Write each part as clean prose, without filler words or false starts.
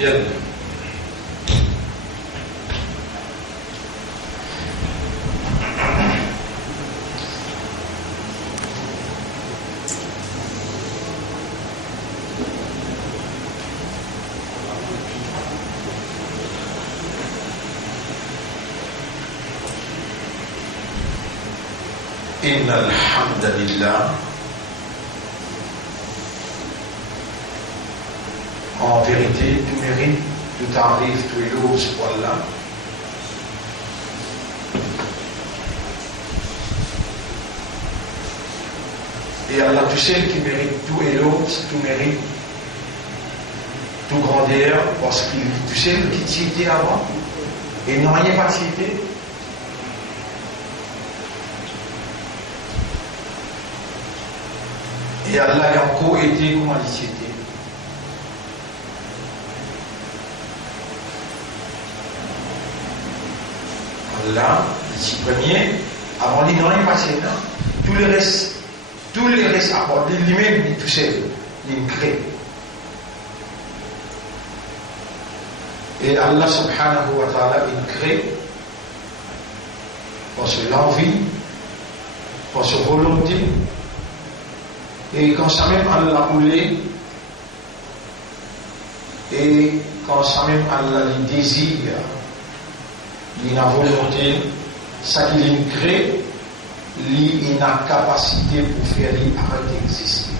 يلا إن الحمد لله. En vérité, tout mérite, tout arrive, tout est loup, ce poil-là. Et Allah, tout seul qui mérite tout et l'autre, tout mérite, tout grandeur, parce qu'il tout seul qui t'y était avant, et n'a rien pas cité. Et Allah a encore été comme il s'était. Allah, ici premier, avant il n'a rien passé là. Tous les restes apportent lui-même, il tout seul, il crée. Et Allah subhanahu wa ta'ala, il crée par son envie, par sa volonté. Et quand ça même Allah voulait, et quand ça même Allah le désire, il a volonté, ça qu'il crée, il a capacité pour faire arrêter d'exister.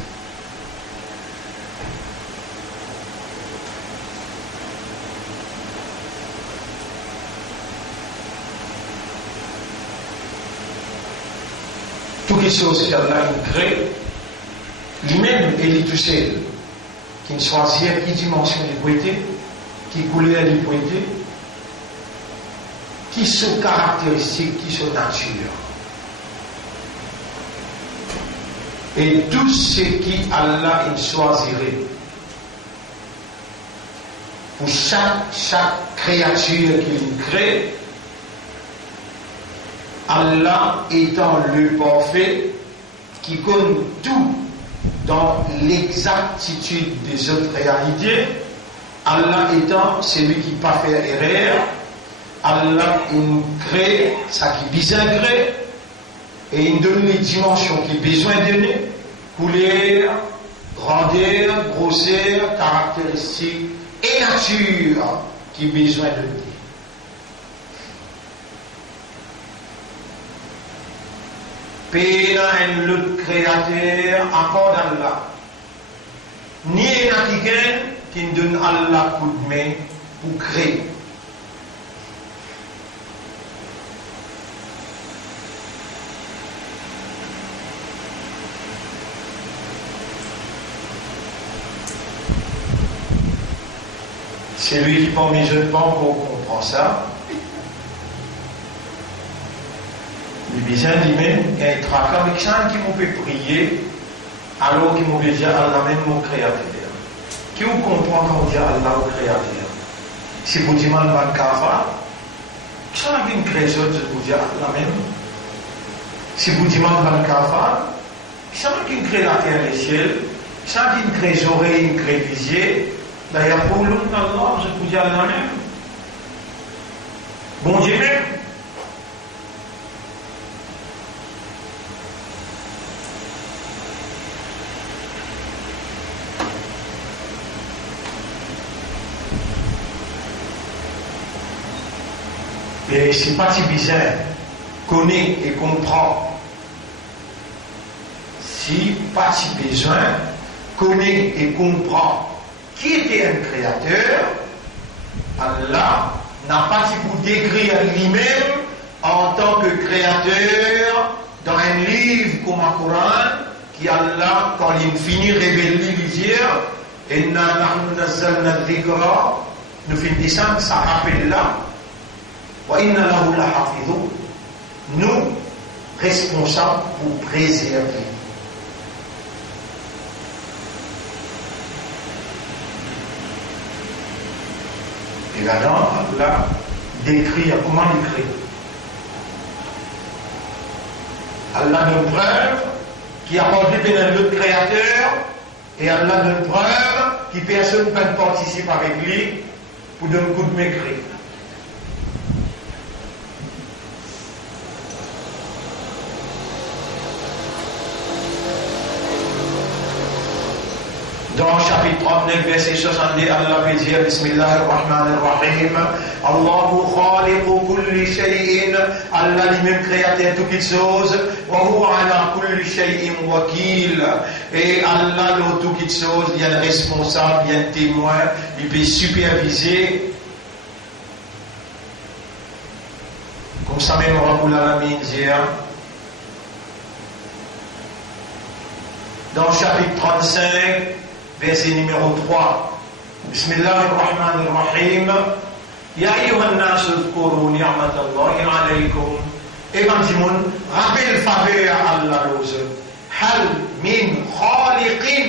Toutes les choses qu'Allah crée, lui-même, il est tout seul, qui ne choisit qui dimension de poété, qui couleur de poété, qui sont caractéristiques, qui sont nature. Et tout ce qui Allah il choisirait pour chaque créature qu'il crée, Allah étant le parfait qui connaît tout dans l'exactitude des autres réalités, Allah étant celui qui ne peut pas faire erreur, Allah il nous crée ça qui besoin crée et il donne les dimensions qu'il a besoin de donner, couleur, grandeur, grosseur, caractéristiques et nature qu'il a besoin de donner. Pena un l'autre créateur encore d'Allah. Ni un quelqu'un qui nous donne Allah coup de main pour créer. C'est lui qui parmi les jeunes pas qu'on comprend ça. Il besoin lui-même un trac avec ça qui m'ont fait prier alors qu'il m'ont dit Allah même mon créateur. Qui vous comprend quand on dit Allah au créateur? Si vous dites man kava, ça qui me crée ça, je vous dis Allah même. Si vous dites man kava, ça qui me crée la terre et le ciel, ça qui me crée les oreilles, me crée les yeux, d'ailleurs pour l'autre Allah, je vous dis Allah même. Bon Dieu même. Et si pas si bizarre, connaît et comprend, si pas si besoin, connaît et comprend qui était un créateur, Allah n'a pas si vous décrire lui-même en tant que créateur dans un livre comme un Coran, qui Allah, quand il finit révéler lui dire, Inna nahnu nazzalna dhikra, nous finissons, ça rappelle là. Nous, responsables pour préserver. Et là-dedans, Allah décrit comment il crée. Allah donne preuve qui a porté pénal l'autre créateur, et Allah donne preuve qui personne ne peut participer avec lui, pour donner un coup de maigri. Dans le chapitre 39, verset 70, Allah peut dire Bismillahir-Rahmanir-Rahim. Allahu khaliqu kulli shay'in. Allah lui-même créateur de toutes choses. Wa huwa ala kulli shay'in wakil. Et Allah, de toutes choses, il y a un responsable, il y a un témoin, il peut superviser. Comme ça même Rabbul Alamin dit. Dans le chapitre 35, verset numéro 3. Bismillahir-Rahmanir-Rahim. Ya ayyuhan nas udhkuru ni'matallahi alaykum. Et quand tu rappelle le faveur à Allah l'ose. Hal min khaliqin.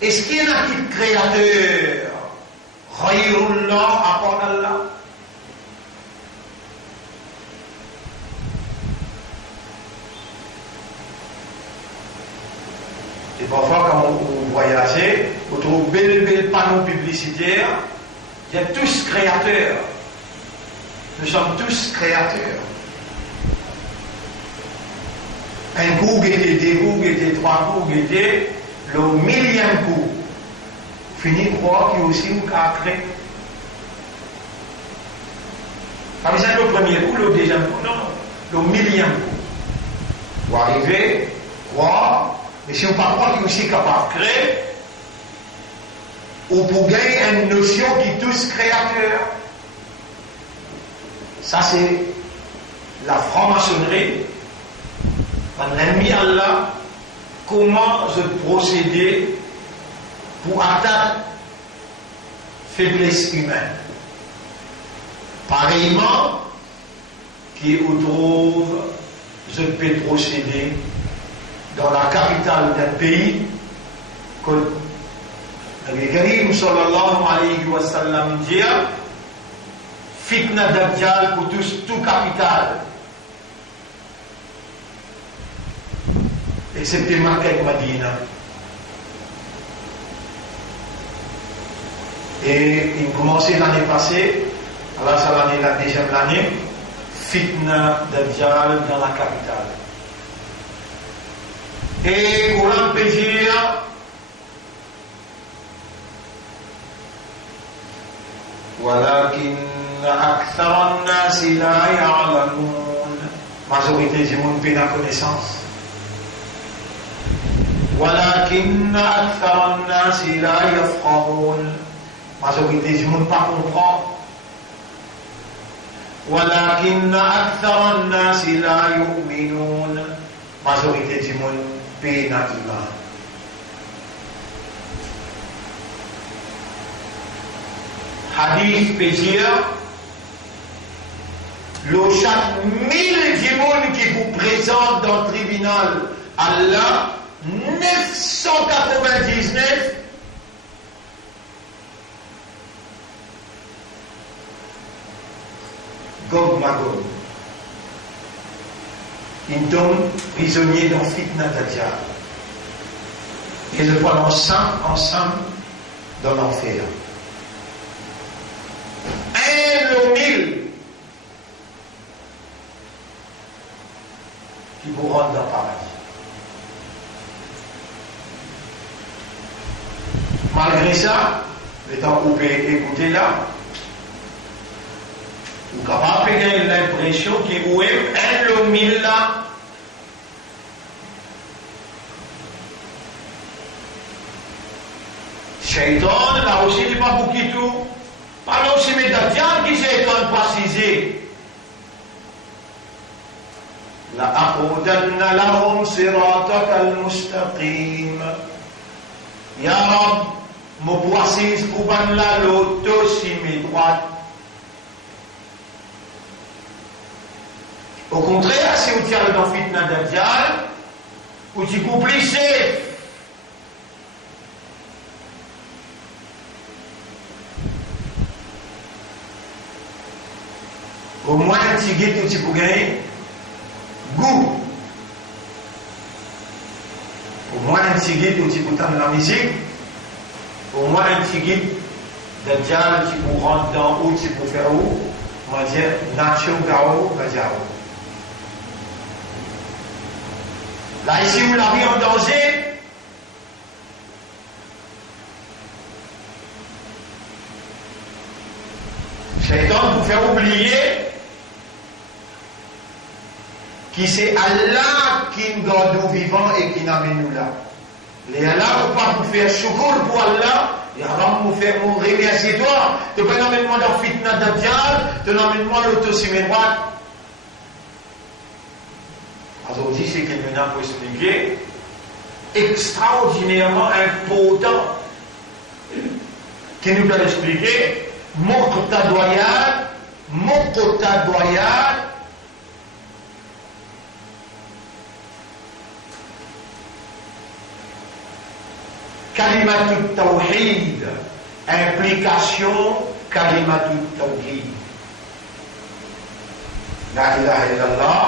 Est-ce qu'il y a un petit créateur? Ghayrullah, à part Allah. Et parfois, quand vous voyagez, vous trouvez bel panneau publicitaire. Il y a tous créateurs. Nous sommes tous créateurs. Un coup guetté, deux coups guetté, trois coups guetté, le millième coup. Fini croire qu'il y a aussi un cas créé. Comme c'est le premier coup, le deuxième coup, non. Le millième coup. Vous arrivez, croire. Mais si on ne pas croire qu'il est aussi capable de créer, ou pour gagner une notion qui est tous créateurs. Ça, c'est la franc-maçonnerie. Quand l'ennemi Allah, comment se procéder pour atteindre faiblesse humaine. Pareillement, qui trouve, je peux procéder dans la capitale d'un pays, que Nabi Karim sallallahu alayhi wa sallam dit fitna dajjal pour tout capital, excepté Makkah et Madina. Et il commençait l'année passée, alors c'est l'année, la deuxième année, fitna dajjal dans la capitale. Et Coran peut dire ولكن أكثر الناس لا يعلمون. Majorité du monde n'a pas connaissance. ولكن أكثر الناس لا يفقهون. Majorité du monde pas comprend. ولكن أكثر الناس لا يؤمنون. Majorité du monde n'a iman. Hadith peut dire le chaque 1000 du monde qui vous présente dans le tribunal Allah, 999 Gog Magog. Ils tombent prisonniers dans Fitna Dajjal. Et le voilà ensemble dans l'enfer. Un mille qui vous rendent dans le paradis. Malgré ça, le temps où vous pouvez écouter là, vous pouvez pas gagner l'impression qu'il vous aime un mille là. Shaitan, là aussi, il n'est pas pour qui tout. Alors, c'est mes Dajjal qui s'est précisé. La aqudanna lahum siratak al-mustaqim. Ya Rab, mon poissis kouban la l'auto si mes droites. Au contraire, si vous tirez dans Fitna Dajjal, vous y couplissez. Au moins un petit guide que tu peux gagner goût. Au moins un petit guide que tu peux entendre la musique. Au moins un petit guide Dajjal qui vous rentre dans où, qui vous faire où? On va dire Nacho Gao Bajao. Là, ici, vous l'avez en danger. Shaitan vous fait oublier que c'est Allah qui nous garde vivants et qui nous amène nous là. Les Allah ne pas vous faire choukour pour Allah, et Allah vous faire remercier toi. Tu peux n'amener moi dans fitna Dajjal, tu n'amènes moi l'autosumé droite. Aujourd'hui, c'est qu'il maintenant pour expliquer extraordinairement important qui nous doit expliquer Muqtadiyat Kalimatut Tawhid, implication Kalimatut Tawhid. La ilaha illallah,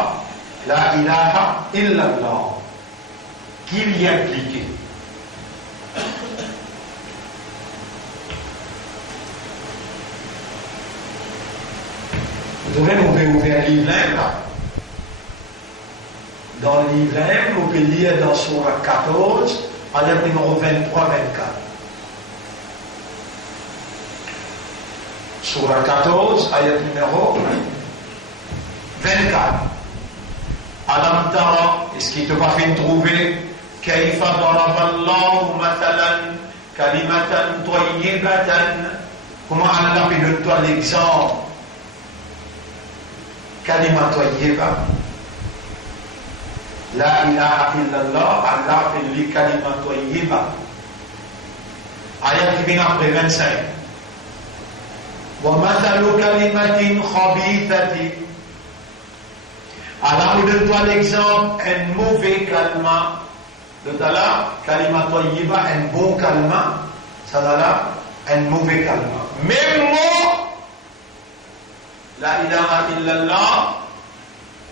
la ilaha illallah, qu'il y a impliqué. Vous devez nous ouvrir un livre là. Dans le livre, vous pouvez lire dans Sourate 14, ayat numéro 23-24. Sourate 14, ayat numéro 24. Alam tara, est-ce qu'il ne t'a pas fait trouver Kaifa daraballahu matalan kalimatan tayyibatan. Comment Allah fait de toi l'exemple? Kalimat tayyiba. La ilaha illallah, Allah fait lui kalimat tayyiba. Ayat qui vient après 25. Wa mathalu kalimatin khabithatin. Allah nous donne toi l'exemple, un mauvais kalma. De là, kalimat tayyiba, un bon kalma. Ça là, un mauvais kalma. Même mot. La ilaha illallah,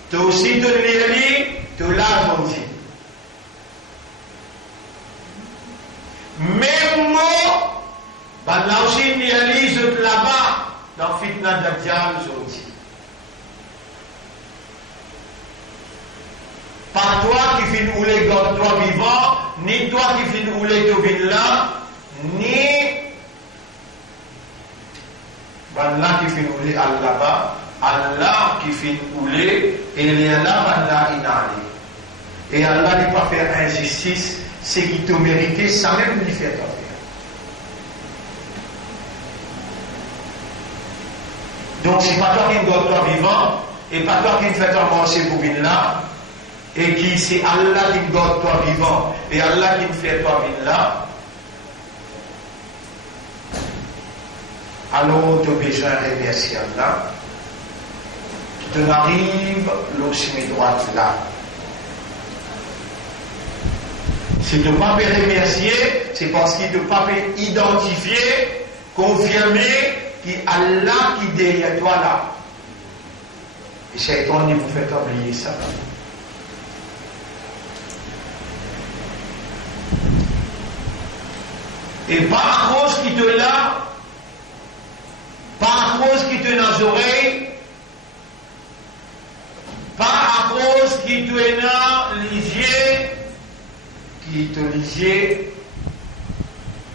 tu aussi te l'as, tu l'as aussi. Même mot, ben là aussi, il y a là-bas, dans Fitna Dajjal aussi. Pas toi qui finis où les gars, toi vivant, ni toi qui finis où les deux villes là, ni Allah qui fait rouler là-bas, Allah qui fait rouler, et il y a là, Allah inali. Et Allah n'est pas faire injustice, c'est qui te mérite, ça même lui fait faire. Donc, c'est pas toi qui me donne toi vivant, et pas toi qui me fait avancer pour venir là, et qui c'est Allah qui me donne toi vivant, et Allah qui me fait toi venir là. Alors, tu as besoin de remercier Allah. Tu n'arrives le chemin droit là. Si tu ne peux pas remercier, c'est parce qu'il ne peut pas identifier, confirmer qu'Allah qui est derrière toi là. Et Shaitan, il vous fait oublier ça. Et pas à cause qu'il te l'a, pas à cause qu'il te dans les oreilles, pas à cause qu'il te dans les yeux, qui te lisait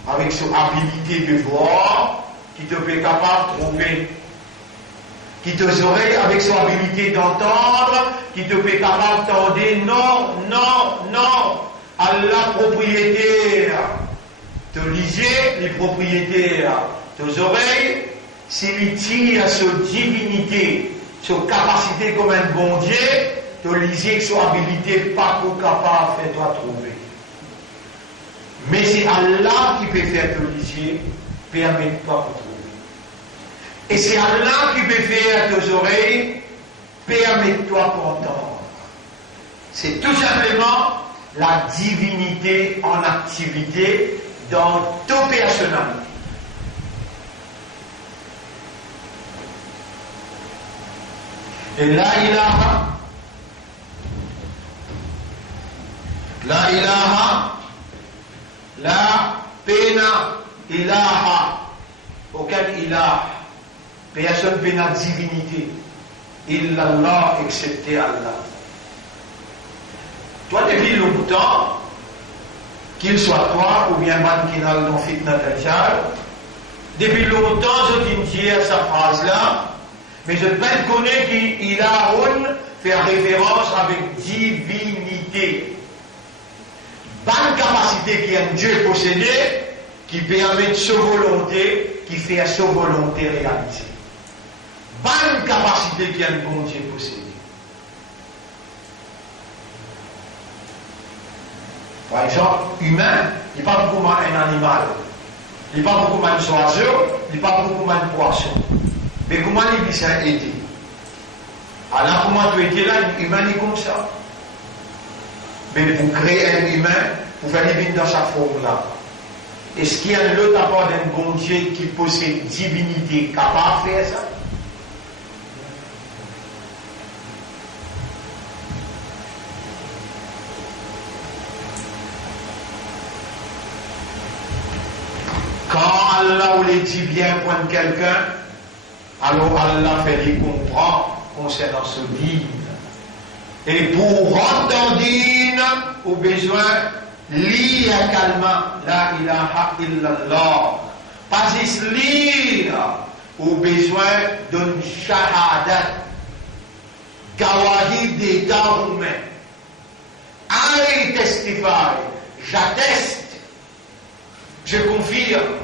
avec son habilité de voir, qui te fait capable de trouver, qui te oreilles avec son habilité d'entendre, qui te fait capable d'entendre non, non, non, Allah propriétaire. Te lisez les propriétaires, tes oreilles, c'est l'utile à sa divinité, sa capacité comme un bon Dieu, te lisez son habilité pas pour capable de faire toi trouver. Mais c'est Allah qui peut faire te liser, permets-toi de trouver. Et c'est Allah qui peut faire tes oreilles, permets-toi d'entendre. C'est tout simplement la divinité en activité dans toute personnalité. Et la ilaha, la pena, ilaha, aucun ilah, personne n'a la divinité, illallah excepté Allah. Toi, depuis longtemps, qu'il soit toi ou bien man qui n'a le fitna dajjal, depuis longtemps, je dis à sa phrase-là, mais je peine connaître qu'il a fait référence avec divinité. Bonne capacité qui est un Dieu possédé, qui permet sa volonté, qui fait sa volonté réaliser. Bonne capacité qui est un bon Dieu possédé. Par exemple, humain, il n'est pas beaucoup un animal. Il n'est pas beaucoup un oiseau, il n'est pas beaucoup un poisson. Mais comment il dit ça aider? Alors comment tu étais là, l'humain est comme ça. Mais pour créer un humain, pour faire vivre dans sa forme-là. Est-ce qu'il y a un autre apport d'un bon Dieu qui possède divinité capable de faire ça? Quand Allah voulait dire bien pour quelqu'un, alors Allah fait les comprendre concernant ce dîne. Et pour rendre dîne, au besoin, lire calmement la ilaha illallah. Pas juste lire, au besoin d'une shahadat. Gawahid d'état roumain. I testify, j'atteste, je confirme,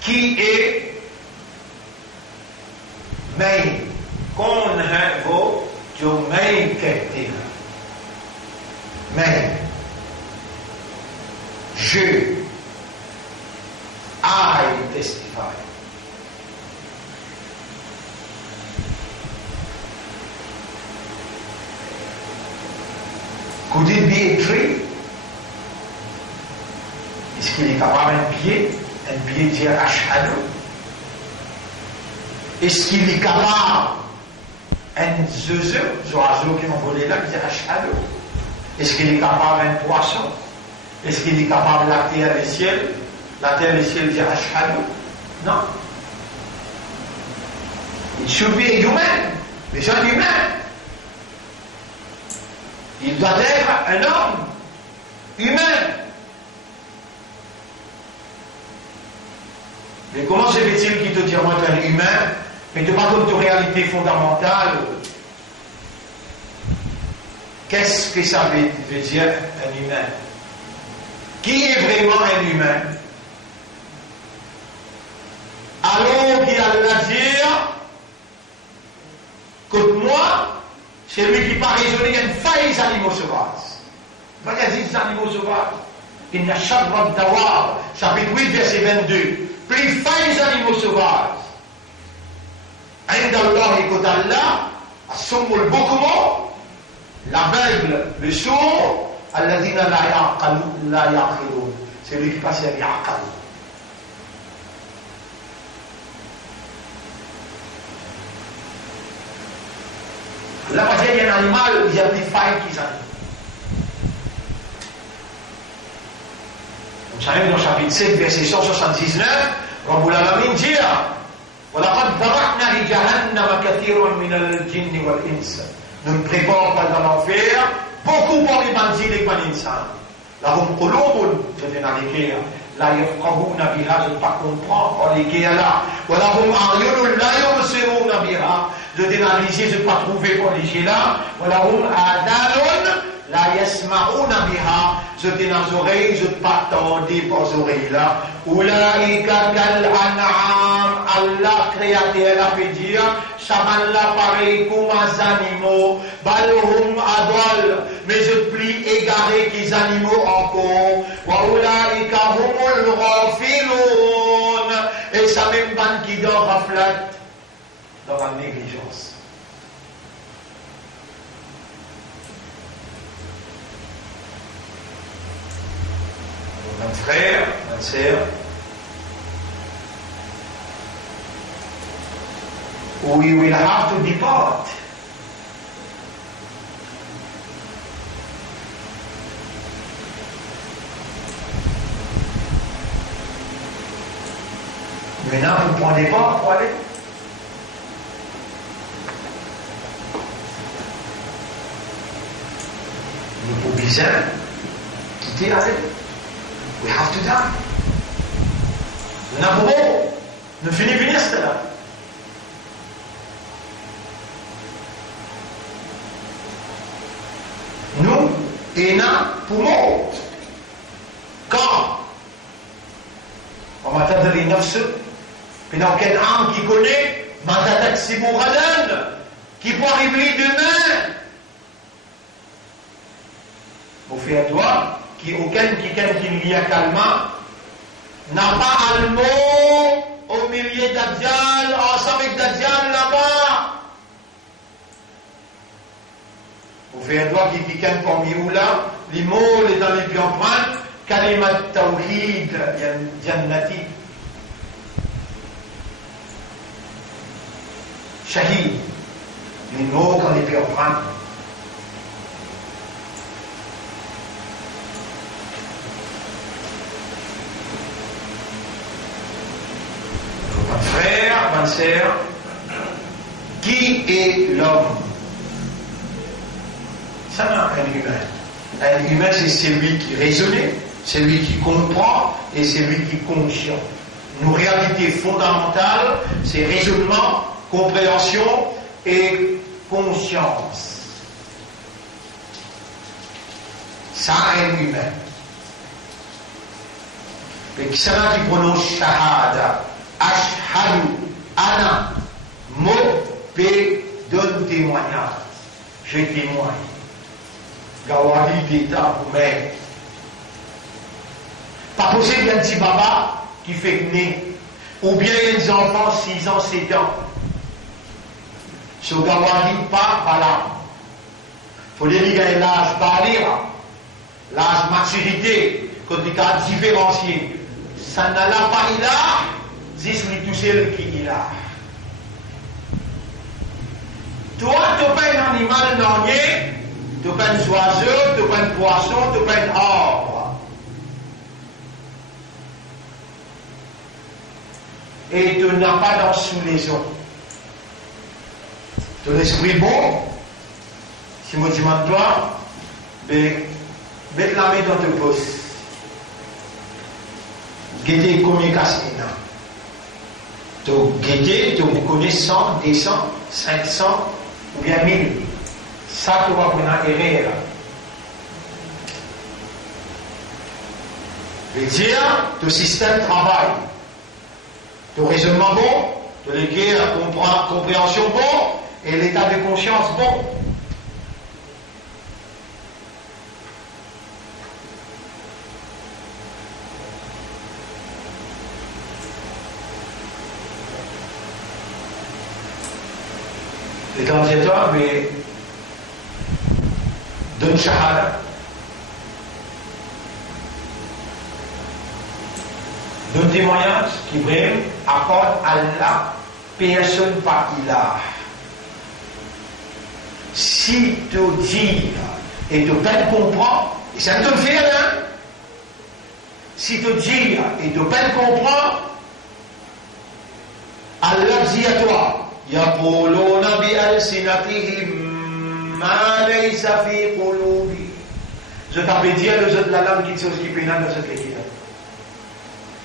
qui est main qu'on a vos domaines कहते हैं मैं je I testify. Could it be a tree? Est-ce qu'il est capable un pied dire ashhadu? Est-ce qu'il est capable un oiseau qui ont volé là, qui dit ashhadu? Est-ce qu'il est capable un poisson? Est-ce qu'il est capable la terre et le ciel? La terre et le ciel dit ashhadu? Non. Il should be a human. Mais c'est un humain. Il doit être un homme humain. Mais comment se fait-il qu'il te dit moi tu es un humain, mais tu n'as pas d'autre réalité fondamentale? Qu'est-ce que ça veut dire un humain? Qui est vraiment un humain? Alors qu'il a la dire que moi, c'est lui qui part raisonner, il y a une faille des animaux sauvages. Regardez les animaux sauvages. Il y a Shabbat Dawar, chapitre 8, verset 22. Plus faille des animaux sauvages. عند الله قد الله الصم البكم l'aveugle, le sourd, الذين لا يعقلون. C'est lui qui passe à l'yaqal. Là, il y a un animal, il y a des failles qui s'animent. Vous savez, dans le chapitre 7, verset 179, Rabbul Alamin dit وَلَقَدْ ذَرَعْنَا لِجَهَنَّمَ كَثِيرًا مِنَ الْجِنِّ وَالْإِنسِ. Nous ne préparons pas dans l'enfer beaucoup pour les bandits et les insans. لَهُمْ قُلُوبٌ, je viens à l'écrire, لَا يَفْقَهُونَ بِهَا, je ne pas comprendre, on l'écrire là. وَلَهُمْ أَعْيُنٌ لَا يُبْصِرُونَ بِهَا, je viens à l'écrire, je ne pas trouver pour l'écrire là. وَلَهُمْ آذَانٌ لَا يَسْمَعُونَ بِهَا, je viens aux oreilles, je ne pas entendre pour les oreilles là. أُولَٰئِكَ كَالْأَنْعَامِ, Allah créateur a fait dire, chaman là pareil comme les animaux, balhum adol, mais je plie égaré qu'ils animaux encore, waoulaïka humul ghafilun, et ça même ban qui dort raflate dans la négligence. Mon frère, ma sœur, we will have to depart. Maintenant, vous ne prenez pas pour aller. Nous pouvons bien quitter la vie. We have to die. Nous n'avons pas. Nous finissons venir cela. Nous, et là, pour mort. Quand on m'a dit les 9 puis dans quelle âme qui connaît, m'a dit c'est mon radin, qui peut arriver demain. Au fait, toi, qui aucun qui y a calmant, n'a pas un mot au milieu d'Adjal, ensemble avec d'Adjal là-bas. Au fait, toi, qui quelqu'un parmi vous là, les mots, les dans les pieds empreintes, Kalimat Tawhid Jannati. Shahid. Les mots dans les pieds empreintes. Frère, ma sœur, qui est l'homme? Ça n'a un humain. Un humain, c'est celui qui raisonne, celui qui comprend et celui qui est conscient. Nos réalités fondamentales, c'est raisonnement, compréhension et conscience. Ça, un humain. Et qui ça qui prononce shahada? Ashhadu, Ana, mot, P, donne témoignage. Je témoigne. Gawali d'État, mais. Pas possible, il y a un petit baba qui fait né. Ou bien il y a des enfants 6 ans, 7 ans. Ce Gawali, pas, voilà. Il faut dire qu'il y a l'âge barrière, l'âge maturité, quand il y a différencié. Ça n'a pas il a. Dis-lui tout seul qui il a. Toi, tu n'as pas un animal dernier, tu n'as pas un oiseau, tu n'as pas un poisson, tu n'as pas un arbre. Et tu n'as pas dans sous les eaux. Tu as l'esprit bon. Si moi je demande toi, mets la main dans tes poches. Guettez combien casse. Tu guetter, tu reconnais 100, 200, 500 ou bien 1000. Ça, tu vas prendre un erreur. Et dire, ton système travaille. Ton raisonnement bon, ton compréhension bon, et l'état de conscience bon. Et quand c'est toi, mais donne shahada. Donne témoignage qu'Ibrahim accorde à Allah personne par ilah. Si tu dis et tu peine comprends, et ça te fait rien. Si tu dis et tu peine comprends, Allah dit à toi. يقولون بألسنتهم ما ليس في قلوبهم. Je t'avais dit à l'autre la langue qui s'occupe de cette équipe.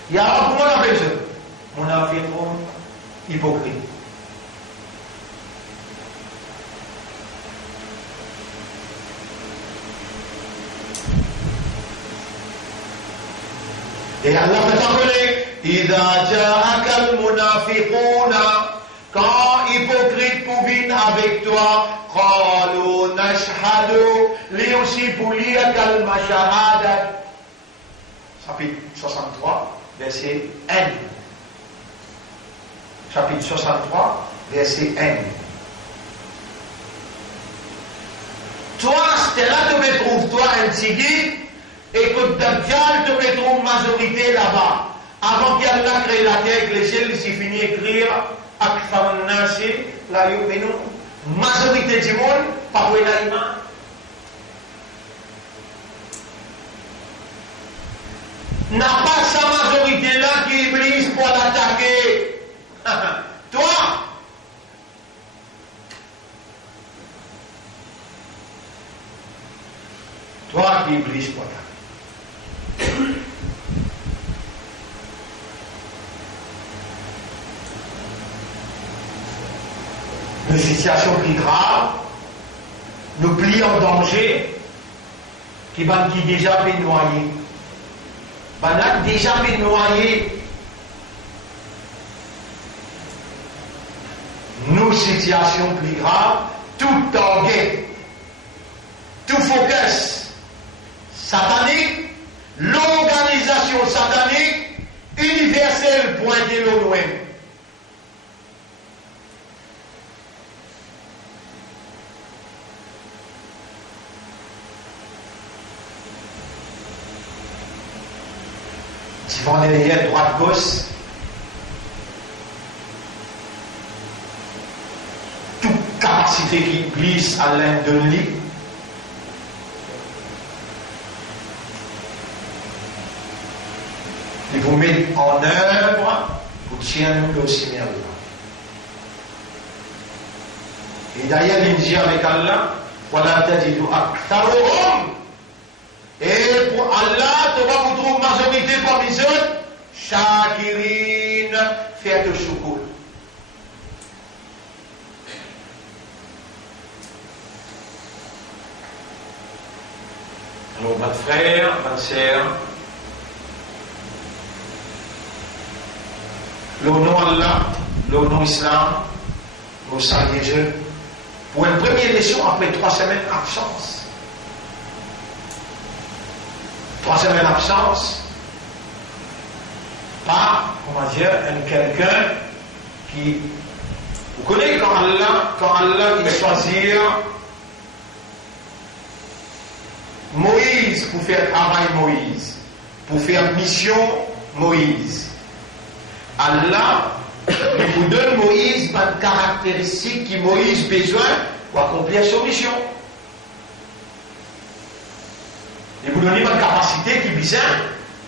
Il y a un comment on appelle ça? On a fait trop hypocrite. Et Allah me rappelait إذا جاءك المنافقون. Quand hypocrite pour venir avec toi, قالوا نشهد lui aussi pour lire kalma shahada. Chapitre 63, verset N. Chapitre 63, verset N. Toi, c'est là que tu me trouves, toi, un tigui, et que Dajjal te me trouve majorité là-bas. Avant qu'il y ait la créé la terre, les ciels, il s'est fini écrire. Akthar an-nasi la yu'minun. Majorité du monde, pas pour l'iman. N'a pas sa majorité là qui est Iblis pour l'attaquer. Toi, qui Iblis, quoi. Une situation plus grave, nous plions en danger, qui déjà fait noyer. Déjà fait noyer. Nos situations plus graves, tout target, tout focus satanique, l'organisation satanique universelle pointée au loin. Si on est derrière droite-gauche, toute capacité qui glisse à l'un de lui, il vous met en œuvre pour tirer le cinéma. Et d'ailleurs, il dit avec Allah, voilà, tajidu aktharuhum. Et pour Allah, tu vas vous trouver majorité parmi eux, shakirin, faire de shukul. Alors, votre frère, votre sœur, le nom Allah, le nom Islam, au sein des jeux, pour une première leçon après 3 semaines d'absence. 3 semaines d'absence, pas, comment dire, quelqu'un qui. Vous connaissez quand Allah il choisit Moïse pour faire travail Moïse, pour faire mission Moïse. Allah il vous donne Moïse une caractéristique qui Moïse a besoin pour accomplir sa mission. Il vous donne une capacité qui est bizarre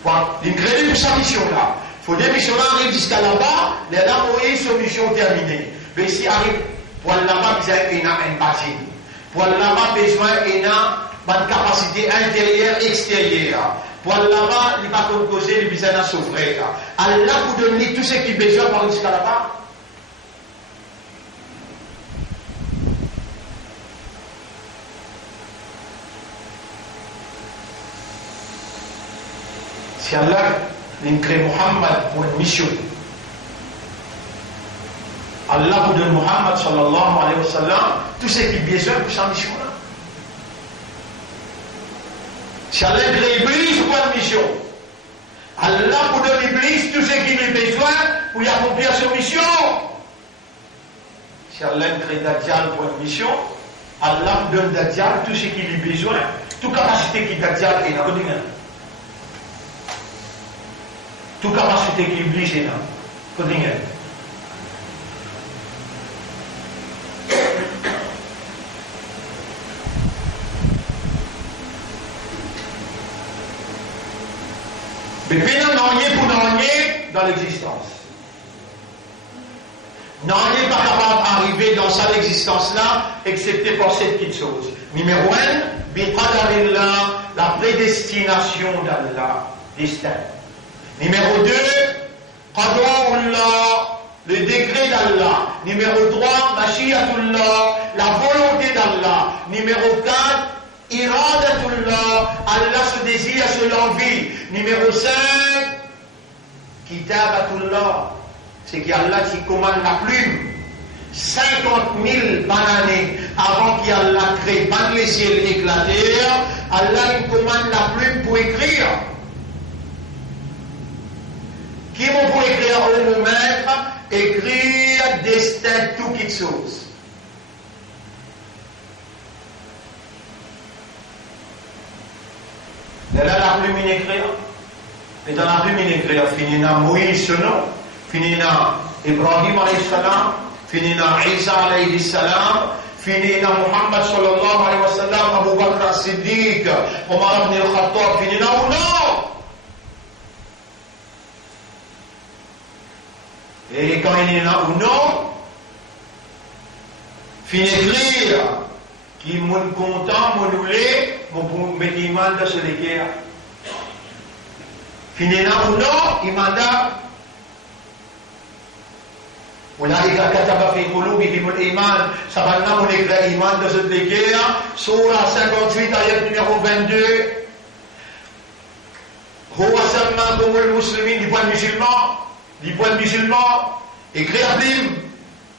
pour l'ingrédient de sa mission là. Il faut des missions là arrivent jusqu'à là-bas, là Moïse sa mission terminée. Mais si arrive pour là-bas besoin il a un bâtiment. Pour là-bas besoin il a une capacité intérieure extérieure. Pour là-bas, il va composer, il besoin de souffrir. Allah vous donne tout ce qu'il a besoin pour jusqu'à là-bas. Si Allah crée Muhammad pour une mission, Allah vous donne Muhammad sallallahu alayhi wa sallam tout ce qu'il a besoin pour sa mission-là. Si Allah crée Iblis pour une mission, Allah vous donne Iblis tout ce qu'il a besoin pour y accomplir sa mission. Si Allah crée Dajjal pour une mission, Allah vous donne Dajjal tout ce qu'il a besoin, toute capacité qu'il a Dajjal est là. Toute capacité qui Iblis est là. Continue. Mais puis non, pour n'en dans l'existence. N'en est pas capable d'arriver dans cette existence-là, excepté pour cette petite chose. Numéro 1, biqadarillah, la prédestination d'Allah, destin. Numéro 2, qada'ullah, le décret d'Allah. Numéro 3, mashiatullah, la volonté d'Allah. Numéro 4, iradatullah, Allah se désire, se l'envie. Numéro 5, kitabatullah, c'est qu'Allah qui commande la plume. 50 000 années avant qu'Allah crée pas les ciels éclatés, Allah il commande la plume pour écrire. Qui vont pour écrire au mot maître, écrire destin tout quelque chose. Là, la plume écrire. Et dans la plume écrire, finina Moïse ce nom, finina Ibrahim alayhi salam, finina Isa alayhi salam, finina Muhammad sallallahu alayhi wa sallam, Abu Bakr as-Siddiq, Omar ibn al-Khattab, finina ou non. Et quand il est là ou non, fin écrire, qui mon content, mon oulé, mon médiment de ce léguer. Fin est là ou non, il manda. أولئك كتب في قلوبهم الإيمان سبحانه mon éclat iman de cette léguerre Surah 58 ayat numéro 22 هو سماكم المسلمين du point musulman écrit à Bible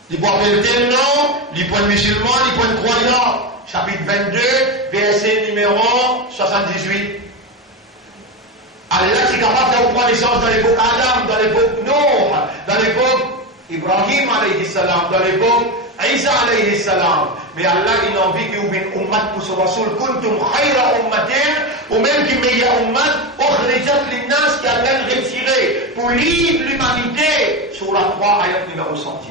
du point tel nom du point musulman du point croyant chapitre 22 verset numéro 78 Allah est capable d'avoir naissance dans l'époque Adam, dans l'époque Noé, dans l'époque Ibrahim alayhi salam, dans l'époque Isa alayhi salam. Mais Allah, il a envie qu'il y ait une ummat pour ce Rasoul, kuntum khayra ummatin, ou même qu'il y ait une ummat, ukhrijat linnas, qui Allah retiré pour livre l'humanité. Surah 3, ayat numéro 110.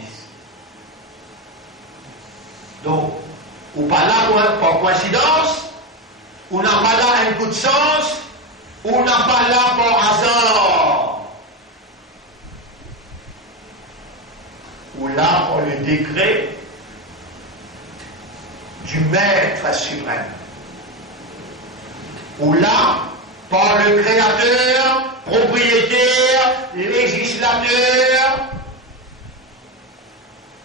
Donc, ou pas là par coïncidence, ou n'a pas là un coup de sens, ou n'a pas là par hasard. Ou là par le décret du maître suprême. Ou là par le créateur, propriétaire, législateur.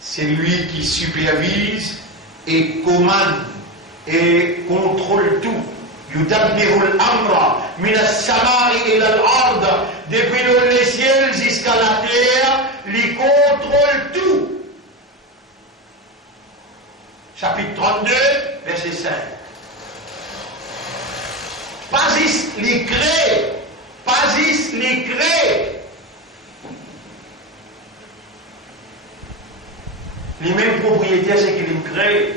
C'est lui qui supervise et commande et contrôle tout. يدبر الأمر من السماء إلى الأرض depuis le ciel jusqu'à la terre, il contrôle tout. Chapitre 32, verset 5. Pas juste les crée, pas juste les crée. Les mêmes propriétaires, c'est qu'ils créent.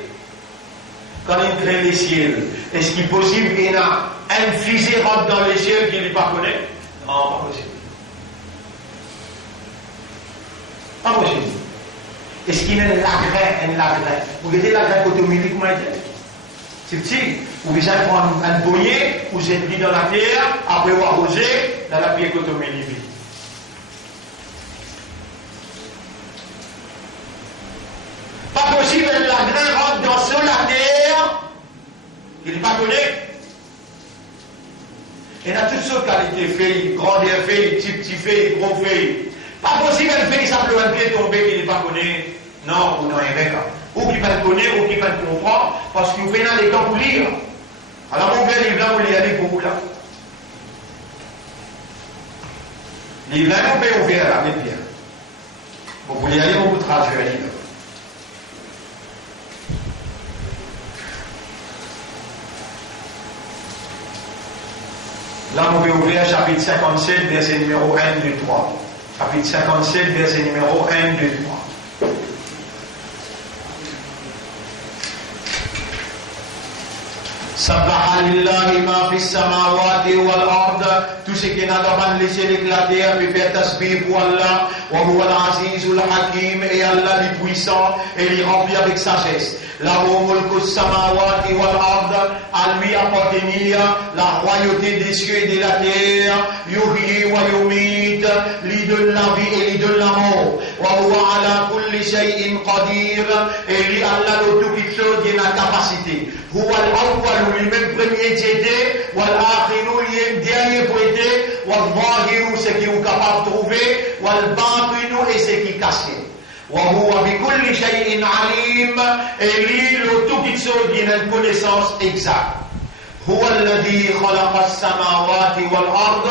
Quand il crée les ciels, est-ce qu'il est possible qu'il y ait un fusée rentre dans les ciels qu'il n'est pas connaît? Non, pas possible. Pas possible. Est-ce qu'il y a un lagrin? Vous voyez la graine cotomilique, comment il est? C'est petit. Vous pouvez prendre un bonnet, vous êtes mis dans la terre, après vous arrosez, dans la pierre cotomilique. Pas possible que la graine rentre dans la terre, il n'est pas connu. Il y a toutes sortes de qualités, feuilles, grandeur feuilles, petit feuilles, gros feuilles. Pas possible qu'une feuille simplement un pied tombé qui n'est pas connu. Non, ou non, il y a ou qui va le connaître, ou qui va le comprendre, parce que vous venez dans les temps pour lire. Alors vous venez les blancs, vous les allez pour vous là. Les blancs, vous pouvez ouvrir là, même bien. Vous voulez aller, vous traduire les livres. Là, on peut ouvrir chapitre 57, verset numéro 1, 2, 3. Chapitre 57, verset numéro 1, 2, 3. Sabbaha lillahi ma fis samawati wal ard. Tout ce qui est dans les cieux et la terre peut faire tasbih pour Allah. Wa huwa al-azizul hakim. Et Allah est puissant et il remplit avec sagesse. Lahu mulku samawati wal ard. À lui appartenir la royauté des cieux et de la terre. Yuhyi wa yumit. Lui donne la vie et lui donne la mort. Wa huwa ala kulli shay'in qadir. Et lui Allah le tout qui chose il a la capacité. Huwa al-awwal lui-même premier était. Wa al-akhiru lui-même dernier pour être. Wa al-zahiru ce qui est capable de trouver. Wa al-batinu et ce qui est caché. وهو بكل شيء عليم et lui le tout qui a une connaissance exacte. هو الذي خلق السماوات والأرض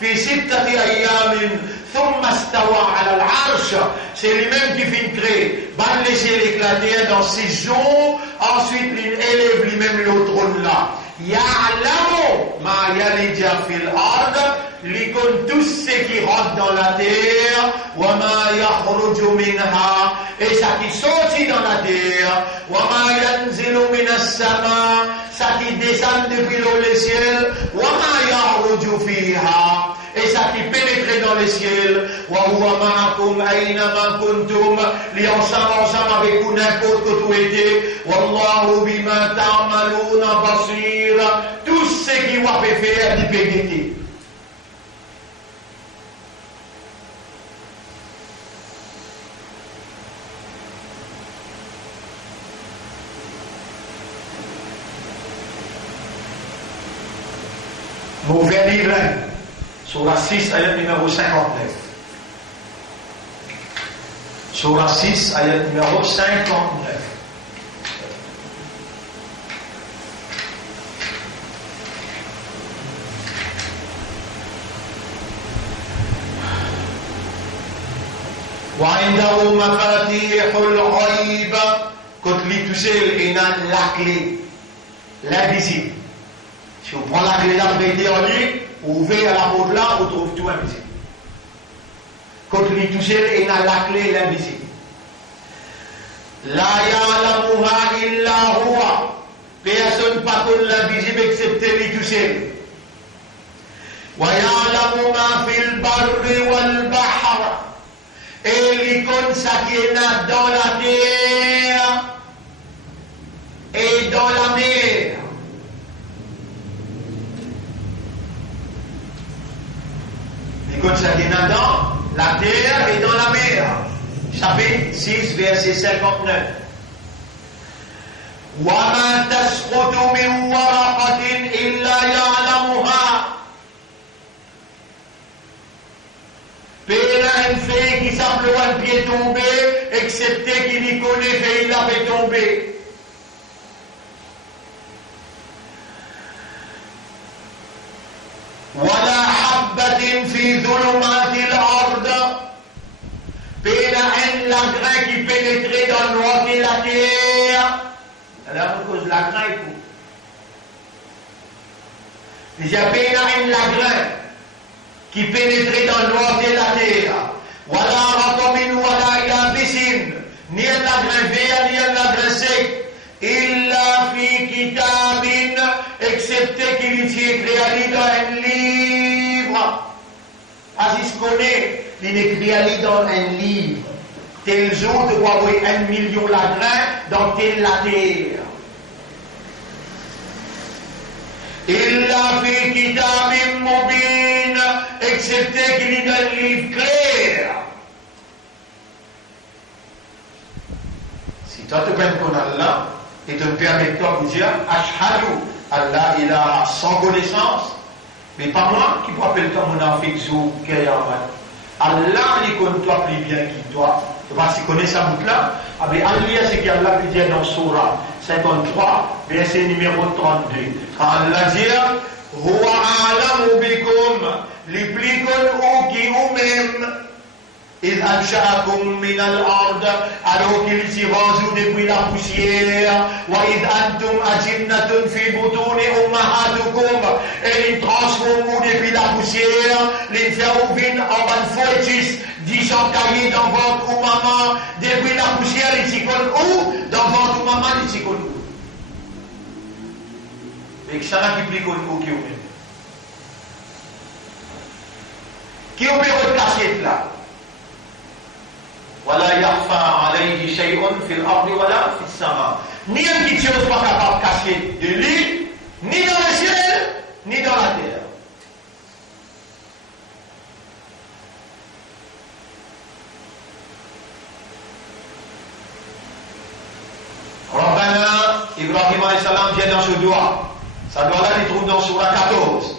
في 6 أيام ثم استوى على العرش. C'est lui-même qui fait créer, va laisser l'éclater dans 6 jours, ensuite il élève lui-même le trône là. يعلم ما يلج في الأرض. Il connaît tout ce qui rentre dans la terre, وما يخرج منها, et ça qui sortit dans la terre, وما ينزل من السماء, ça qui descend depuis le ciel, وما يعرج فيها, et ça qui pénètre dans le ciel, وهو معكم أينما كنتم, li ensemble avec vous n'importe que tout était, والله بما تعملون بصير, tout ce qui va faire du pénétrer. Mauvais livre, Surah 6, ayat numéro 59. Surah 6, ayat numéro 59. وعنده مفاتيح الغيب. Quand lui tout seul, il a la clé, l'invisible. Si on prend la clé là, vous mettez en lui, vous ouvrez à la porte là, vous trouvez tout invisible. Quand lui tout seul, il a la clé, l'invisible. La ya'lamuha illa huwa. Personne pas connaît l'invisible excepté lui tout seul. Wa ya'lamu ma fil barri wal bahr. Et l'icône ça qui est dans la terre et dans la mer. L'icône ça qui est dans la terre et dans la mer. Chapitre 6, verset 59. وَمَا تَسْقُطُ مِنْ وَرَقَةٍ إِلَّا يَعْلَمُهَا. Père une fille qui semble un pied tombé, excepté qu'il y connaît fait il avait tombé. ولا حبة في ظلمات الأرض. Père un lagrin qui pénétrait dans le noir de la terre. Alors on cause lagrin et tout. Il y a père un lagrin qui pénétrait dans le noir de la terre. Wala ratamin wala yabisin. Ni un lagrin vert, ni un lagrin sec. Illa fi kitabin, excepté qu'il y ait écrit dans un livre. Aziz connaît, il est écrit dans un livre. Tel jour, tu dois avoir 1 million lagrins dans telle la terre. Illa fi kitabin mubin, excepté qu'il y ait un livre clair. Si toi tu penses qu'on a Allah, et te permet toi de dire Ashhadu Allah ilaha sans connaissance, mais pas moi qui peux appeler toi mon affique zou Kayamat. Allah il connaît toi plus bien que toi. Tu vois, si tu connais sa boucle là, mais Allah c'est qu'Allah peut dire dans Surah 53, verset numéro 32. Allah dit Huwa a'lamu bikum, li plus connu qui ou même. إذ أنشأكم من الأرض alors qu'il s'y résout depuis la poussière وإذ أنتم أجنة في بطون أمهاتكم et il transforme depuis la poussière les férovines en ban foetus 10 ans caillés dans votre maman depuis la poussière il s'y colle où dans votre maman il s'y colle où et que ça n'a qui colle où qui ou même qui opère votre cachette là ولا يخفى عليه شيء في الأرض ولا في السماء. Ni un petit chose pas capable de cacher de lui, ni dans le ciel, ni dans la terre. Rabbana, Ibrahim alayhi salam vient dans ce doigt. Ça doit là, il trouve dans Surah 14.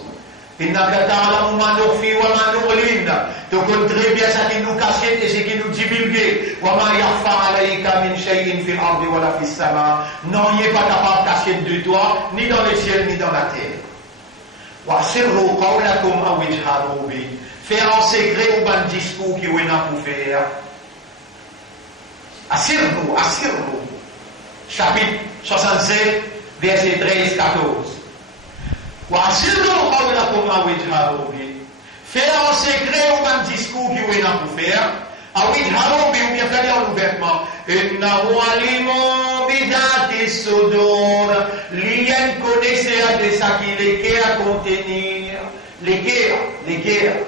Innaka ta'lamu ma nukhfi wa ma nu'lin. Tu connais très bien ce qui nous cache et ce qui nous divulgue. Wa ma yakhfa alayka min shay'in fil ardi wa la fis sama. Non, il n'est pas capable de cacher de toi, ni dans le ciel, ni dans la terre. Wa sirru qawlakum aw ijharu bi. Faire en secret ou un discours qui est là pour faire. Asirru. Chapitre 67, verset 13-14. Faire en secret ou un discours qui est là pour faire. Ou bien faire ouvertement. Innahu alimun bidati sudur. L'ien connaisseur de ça qui les guerres à contenir. Les guerres.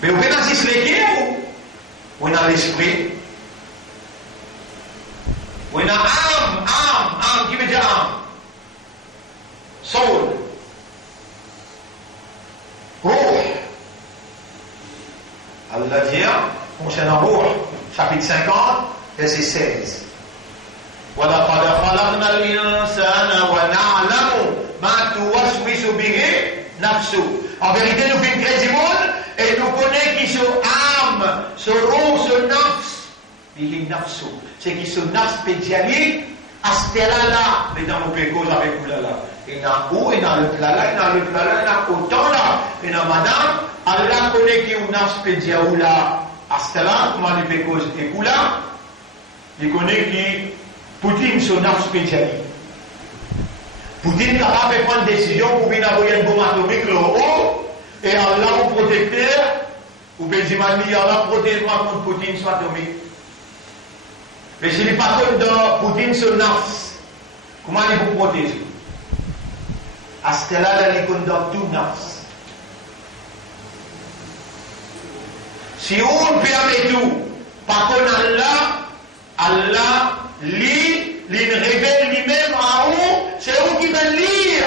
Mais vous pouvez les guerres ou dans l'esprit. On a âme, qui veut dire âme? Soul. Ruh. Allah dit, concernant Ruh, chapitre 50, verset 16. وَلَقَدْ خَلَقْنَا الْإِنسَانَ وَنَعْلَمُ مَا تُوَسْوِسُ بِهِ نَفْسُهُ. En vérité, nous vîmes créer du monde et nous connaissons qui sont âme, ce roux, ce nafs, bihi nafsu. C'est qui sont nafs spécialisés à ce là, mais dans nos pécos avec vous là. Il y a où, il y a le plat là, il y a le plat là, il y a autant là, il y a madame, Allah connaît qui est un nafs spécialisé là, à ce là, comment les pécos et là, il connaît qui Poutine son nafs spécialisé. Poutine est capable de prendre une décision pour venir envoyer une bombe atomique là-haut, et Allah vous protecteur, ou Benjamin dit Allah protège-moi contre Poutine soit atomique. Mais si les patrons dans Poutine son nafs, comment il vous protège? À ce là, il condamne tout nafs. Si on permet tout, par contre Allah lit, il révèle lui-même à où, c'est où qui va lire.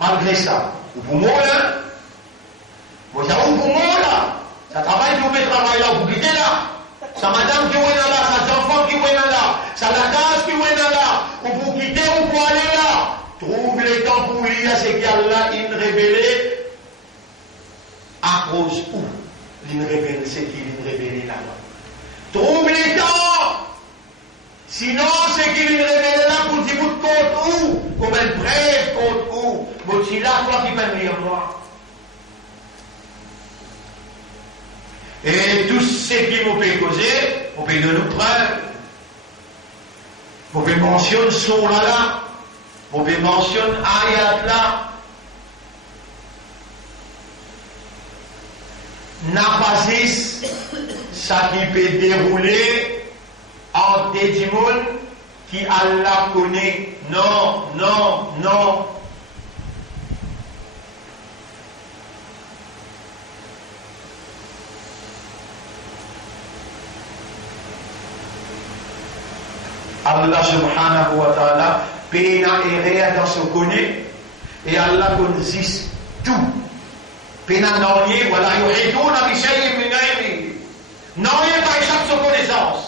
Malgré ça, vous pouvez là, vous avez vous là, ça travaille, vous pouvez travailler là, vous quittez là, ça madame qui est là, ça enfant qui est là, ça la case qui est là, ou vous quittez ou vous aller là, trouve le temps pour lire ce qu'Allah il révélé, à cause où il révèle ce qu'il révélé là-bas. Trouve les temps. Sinon, c'est qu'il révèle là pour dire vous compte où, comme elle prêche compte où. Mais si là, toi qui peux lire moi. Et tout ce qui vous peut causer, vous pouvez nous preuves. Vous pouvez mentionner son là, vous pouvez mentionner ayat là. N'a pas ça qui peut dérouler en des gens qui Allah connaît. Non, non, non. Allah subhanahu wa ta'ala pena errer dans ce connaît et Allah connaît tout. Pena n'enlier, voilà, yuhiduna bi shay'in min ilmihi. Non, il n'y a pas échappe sa connaissance.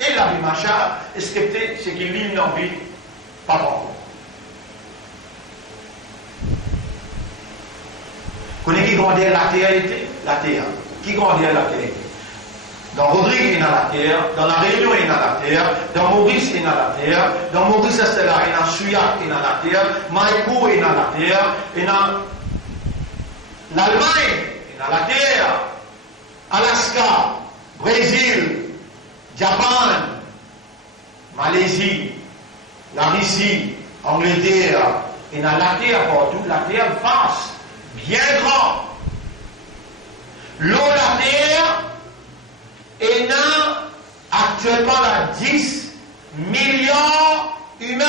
Et la vie macha, excepté ce qu'il lit dans la vie, pas bon. Connaissez qui grandit la terre était? La terre. Qui grandit la terre? Dans Rodrigue, il y a la terre. Dans la Réunion, il y a la terre. Dans Maurice, il y a la terre. Dans Maurice, c'est là, il y a Souillac, il y a la terre. Maïko, il y a la terre. Il y a l'Allemagne, il y a la terre. Alaska, Brésil, Japan, Malaisie, la Russie, Angleterre, et dans la terre partout, la terre passe, bien grand. L'eau, la terre, est actuellement à 10 millions humains.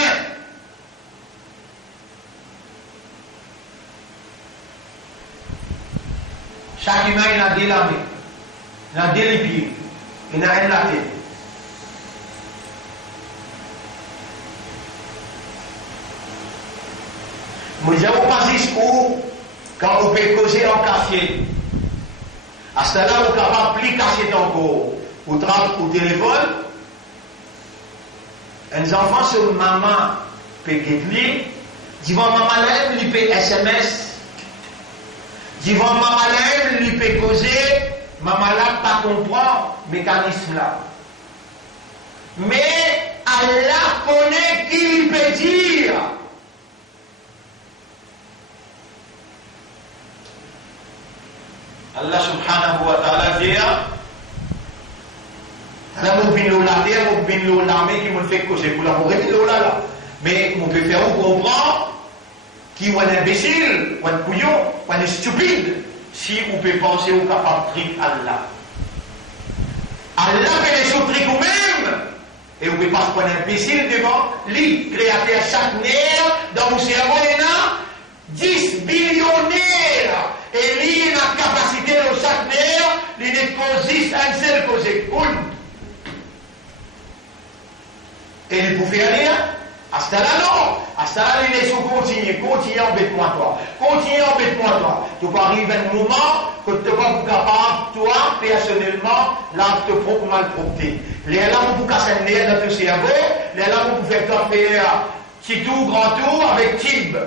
Chaque humain, il a des lames. Il a des pieds, il a une tête. Vous avez pas où, quand vous pouvez causer en café, à ce là vous ne pouvez plus cacher ton corps. Vous trappez au téléphone, un enfant sur maman peut guetter, dit maman lève, lui peut SMS, dit maman lève, lui peut causer. Maman là pas comprend le mécanisme là. Mais Allah connaît qui il peut dire. Allah subhanahu wa ta'ala dit Allah m'a bin la terre, m'a bin l'armée qui m'a fait causer pour la mourir là. Mais on peut faire comprendre qui est un imbécile, ou un couillon, ou un stupide. Si vous pouvez penser au capable de trick Allah. Allah fait les choses trick vous-même. Et vous pouvez pas se prendre un imbécile devant lui, créateur chaque nerf dans vos cerveaux, il y en a 10 billionnaires. Et lui, il a la capacité de chaque nerf, il ne consiste un seul cause une. Et il pouvait aller à ce là non. À ça, il est sous continuer, embête-moi toi. Continue, embête-moi toi. Tu vas arriver un moment que tu vas être capable, toi, personnellement, là, te propre malpropreté. Les là, vous casser le nez dans ton cerveau, les là, vous faire toi faire petit tour, grand tour avec Tib.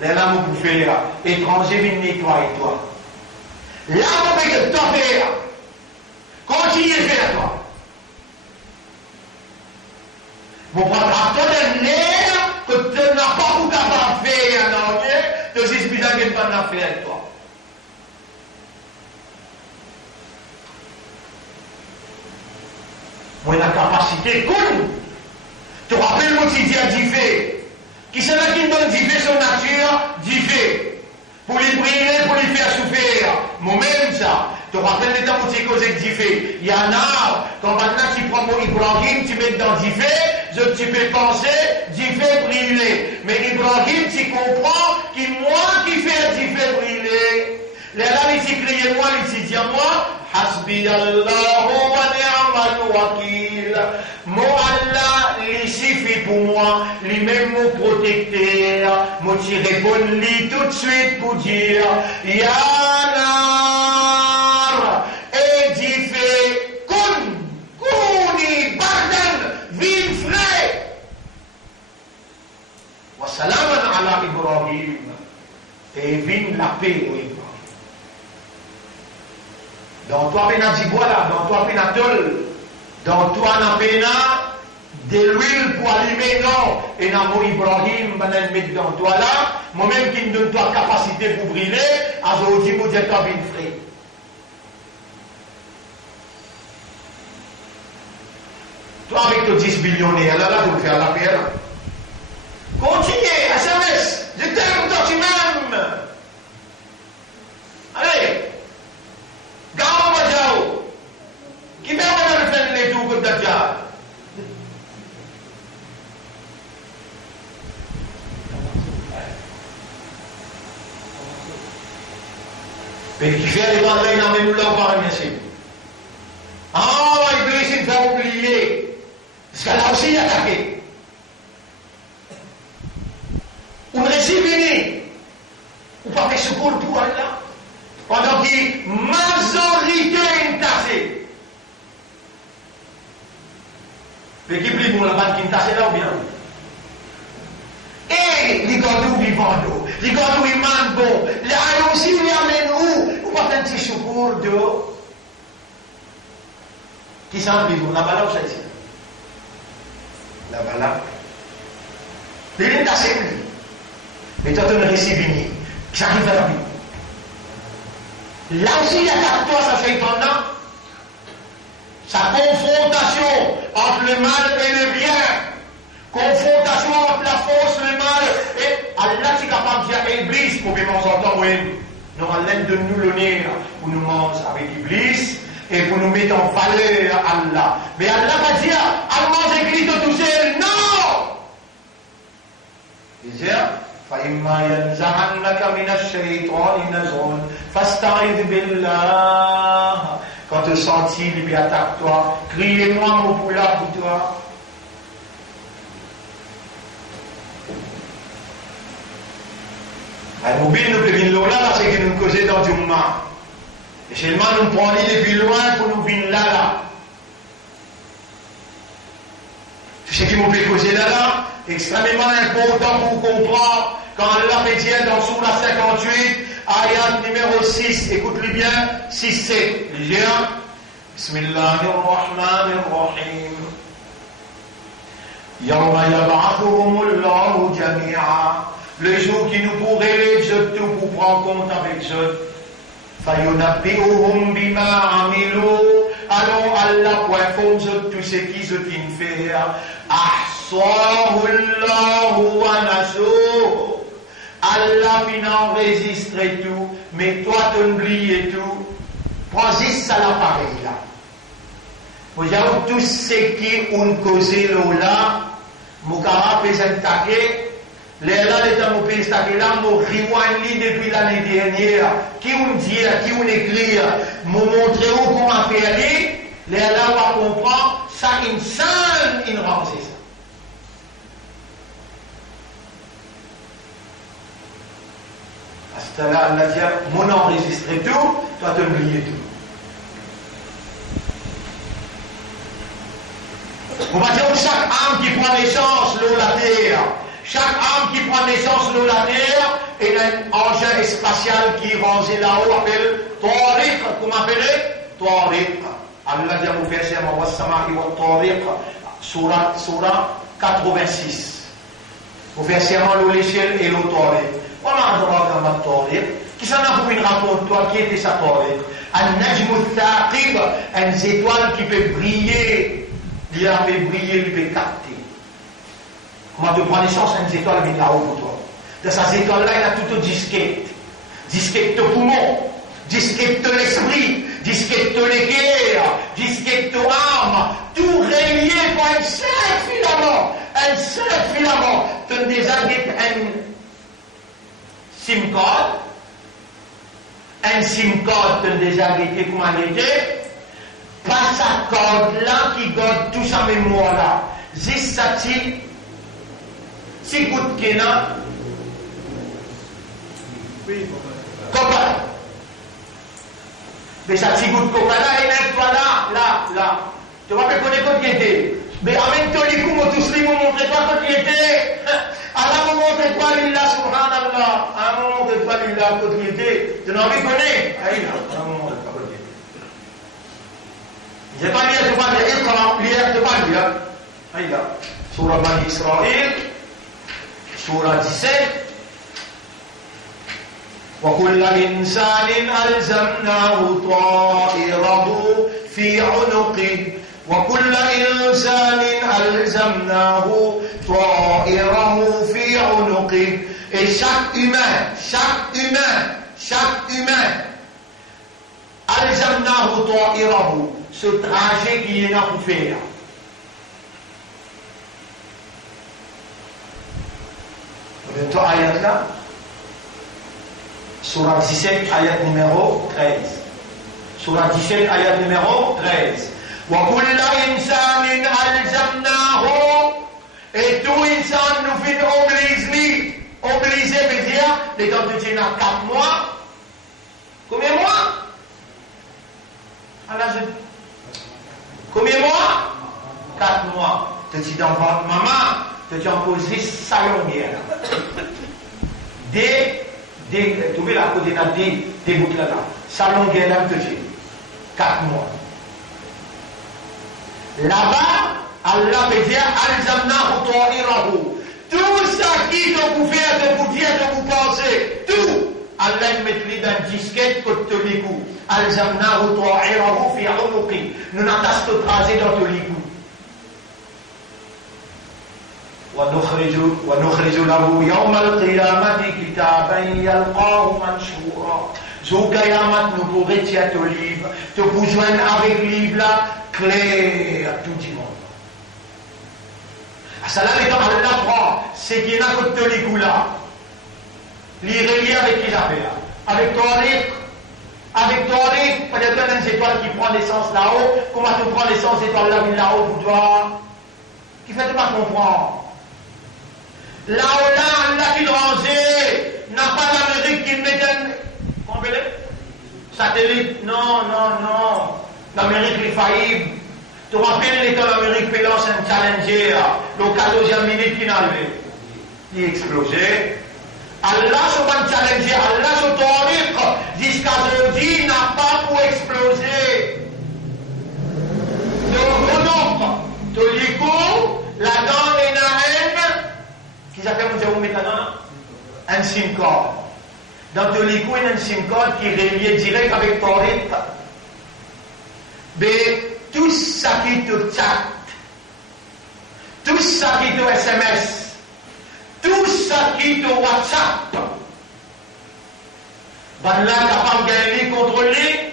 Les là, vous faire étranger, viens nettoyer toi. Là, vous faites toi faire. Continue à faire toi. Vous prenez un l'air que tu n'as pas tout capable de faire en anglais, tu expliques que tu n'as pas fait toi. Moi, la capacité, comme tu rappelles mon petit dit qui c'est là qui donne dit son nature, dit pour les briller, pour les faire souffrir. Moi-même, ça. Tu te rappelles les temps où tu es causé que dit il y en a, quand maintenant tu prends mon Ibrahim, tu mets dans dit tu peux penser, dit briller. Mais Ibrahim, tu comprends que moi qui fais dit briller. Les là, ils crient moi, ils disent moi, Hasbi Allah wa ni'mal wakil. Mon Allah, il suffit pour moi, lui-même mon protecteur. Moi, tu réponds lui tout de suite pour dire, Ya nar, édifié, kouni, bardan, vin frais. Wa salaman ala Ibrahim. Et vin la paix au Ibrahim. Dans toi, pena Djibola, dans toi, pena Tol, dans toi, na pena de l'huile pour allumer, non. Et dans mon Ibrahim, ben, mettre dans toi là, moi-même qui me donne toi capacité pour briller, à ce moment-là, je dis, toi, bien frais. Toi, avec tes 10 billionnaires, là, vous faire la paix, là. Continuez, SMS, je t'aime, toi, tu m'aimes. Allez. Gao Majao, qui m'a fait les tours comme Dajjal. Mais qui fait les bandes là, il n'a même pas encore bien sûr. Ah, Iblis, il va oublier. Parce qu'elle a aussi attaqué. On réussit fini. On pas fait secours pour Allah. Pendant que majorité est tassée. Mais qui plie pour la bande qui est tassée là ou bien? Et les gardons vivants d'eau, les gardons ils mandent bon, les aïeux aussi ils amènent où? Ou pas un petit secours d'eau? Qui s'en vivent? Là-bas là ou ça ici? Là-bas là. Les lignes tassées. Mais toi tu ne réussis venir. Qui arrive à la vie. Là aussi, il y a toi, ça fait étonnant. Sa confrontation entre le mal et le bien. Confrontation entre la force, le mal. Et Allah, tu es capable de dire Iblis, pour que nous entendons, oui. Nous allons de nous le nez pour nous manger avec Iblis et pour nous mettre en valeur Allah. Mais Allah va dire, allons écrit tout seul. Non! Il dit, فإما ينزعنك من الشيطان نزغ فاستعذ بالله. Quand tu sens il lui attaque-toi, criez-moi mon poula pour toi. La mobile nous peut venir là, c'est que nous causons dans du moment. Et seulement nous prenons depuis loin pour nous venir là. Tu sais qui nous peut causer là? Extrêmement important pour comprendre quand Allah fait dire dans Sourate 58, ayat numéro 6, écoute-le bien, 6-7. Bien. Bismillahirrahmanirrahim. Yawma yab'athuhumullahu jami'a. Le jour qui nous pourrait les tout pour prendre compte avec eux. Fayunabbi'uhum bima amilu. Alors Allah pour informer tout ce qu'ils ont fait. Ahsahullahu wa nasuhu. Allah vient enregistrer tout, mais toi tu oublies tout. Prends juste ça l'appareil là. Vous avez tous ceux qui ont causé là, mon camarade peut s'attaquer. Les là, les temps où peut s'attaquer là, mon rewind depuis l'année dernière. Qui ont dit, qui ont écrit, m'ont montré où comment faire. Les là, on va comprendre, ça, une salle, une rangée ça. C'est-à-dire, Allah dit, mon enregistré tout, toi tu oublies tout. On va dire chaque âme qui prend naissance, l'eau, la terre. Chaque âme qui prend naissance, l'eau, la terre, et un engin spatial qui est rangé là-haut, appelle Tariq. Comment appelez Tariq. Allah dit au verset Tariq, Surah 86. Au verset l'eau, les ciels et l'eau Tariq. On a un droit comme un Tariq. Qui s'en a pour une raconte, toi, qui était sa Tariq? Un Najm al-Thaqib, une étoile qui peut briller. Il a fait briller, il peut capter. Comment tu prends naissance, une étoile vient là-haut pour toi. Dans cette étoile-là, il y a tout au disquette. Disquette de poumon, disquette de l'esprit, disquette de l'équerre, disquette de l'âme, tout relié par un seul filament. Tu as déjà dit un SIM card. Un SIM card, tu as déjà dit comment il était. Pas sa corde là qui garde tout sa mémoire là. Juste ça, si goutte qu'il y a. Oui, coca. Mais ça, si goutte coca là, il est toi là. Tu vas pas connaître quand il était. Mais avec tous les coups, moi, tous les mots, montrez-toi quand il était. Alors, vous montrez-toi l'Illah, subhanallah. À un moment, montrez-toi l'Illah quand il était. Tu n'en connais. Ah, il a. Je ne vais pas lire, je ne vais pas lire. Aïe, Surah Bani Israël, Surah 17. وكل إنسان ألزمناه طائره في عنقه وكل إنسان ألزمناه طائره في عنقه. Et chaque humain, ألزمناه طائره, ce trajet qui est là pour faire. Bientôt ayat là, Surah 17, ayat numéro 13. Surah 17, ayat numéro 13. وَكُلَّ إِنسَانٍ أَلْزَمْنَاهُ. Et tout insan nous fait obligé. Obligé veut dire, les temps de Dieu n'a 4 mois. Combien de mois? Combien de mois? 4 mois. Tu dis dans votre maman, tu dis en posé sa longueur. Tu veux la coordonnade des boucles là. Sa longueur là, tu dis 4 mois. Là-bas, Allah veut dire Al-Zamnahu Ta'irahu. Tout ça qui te vous faire, te vous dire, te vous penser, tout. Allah met dans disquette pour te l'égout. Al-Zamnahu Ta'irahu fi unuqi. Nous n'attache te tracer dans ton l'égout. ونخرج له يوم القيامة كتابا يلقاه منشورا. Jour Qiyamah, nous pourrons retirer ton livre, te rejoindre avec le livre là, clair à tout le monde. À cela, les temps, Allah prend, c'est qu'il y a un côté de l'égout là. L'irrélié avec qui j'appelle, avec Tariq, peut-être une étoile qui prend l'essence là-haut, comment tu prends l'essence étoile là-haut pour toi? Qui fait de pas comprendre? Là-haut, là qui rangé, n'a pas l'Amérique qui met un. Comment on appelle? Satellite? Non. L'Amérique est faillible. Tu te rappelles l'état d'Amérique qui lance un challenger, le 14e minute qui n'a levé. Il est explosé. Allah sur un challenger, Allah sur Tariq, jusqu'à aujourd'hui, n'a pas pour exploser. De l'écho, la dent et la haine, qui s'appelle maintenant un SIM card. Dans de l'écho, il y a un SIM card qui est relié direct avec Tariq. Mais tout ça qui te chat, tout ça qui te SMS, tout ça qui te WhatsApp, ben là, capable de gagner, contrôler.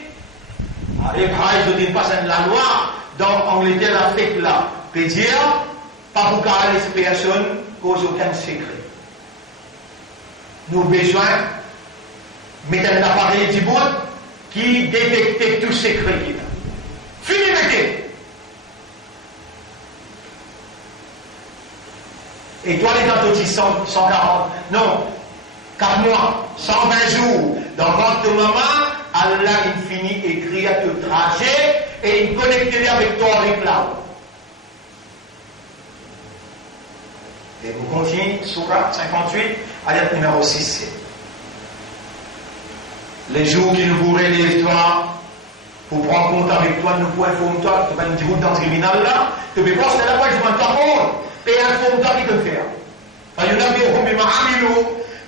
Avec je dis pas c'est la loi, dans Angleterre, l'Afrique là, peut dire, pas pour carrer les personnes, cause aucun secret. Nous avons besoin de mettre un appareil du bout qui détecte tout secret. Fini mettez. Et toi, les dents 140, non, 4 mois, 120 jours. Dans votre moment, Allah il finit écrire ton trajet et il connecte avec toi avec là. Et vous continuez, Surah 58, ayat numéro 6. Les jours qu'il vous relève toi, pour prendre compte avec toi, nous pouvons informer toi, tu vas nous dire dans le tribunal là, tu peux penser là, je m'en t'apprendre, et informe toi qui te fait. Parce que nous avons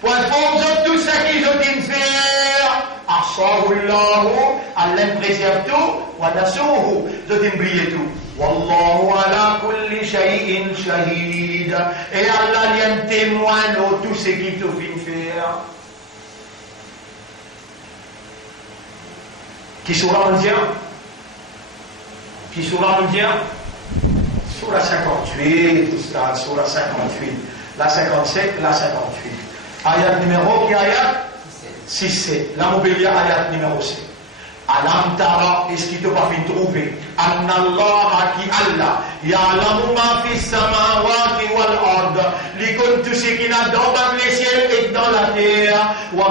pour informer tout ce qu'ils ont dit faire, Asahullahu, Allah préserve tout, wa nasuhu, ils ont oublié tout. Wallahu ala kulli shay'in shahid. Et Allah est un témoin de tout ce qu'il te fait faire. Qui sera indien? Qui sera indien? Surah 58, tout ça, Surah 58, la 57, la 58. Ayat numéro qui ayat 6, la mobilia ayat numéro 7. Alam tara, est-ce qu'il te va faire trouver? Anna Allah qui Allah, ya'lamu ma fi samawati wal ard, li compte tout ce qu'il a dans les ciels et dans la terre, wa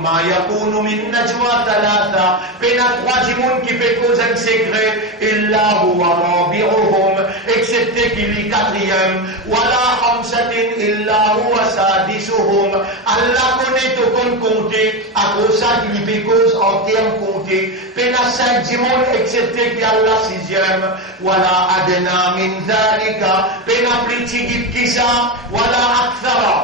ma yakunu min najwa thalatha, pena 3 monde qui fait cause un secret, illa huwa rabi'uhum, excepté qu'il est 4e, wala khamsatin illa huwa sadisuhum, Allah connaît tout compte compter, à cause ça qu'il fait cause en termes comptés. Pena 5 monde excepté qu'il y a la 6e, wala adna min dhalika, pena plus petit que ça, wala akthara.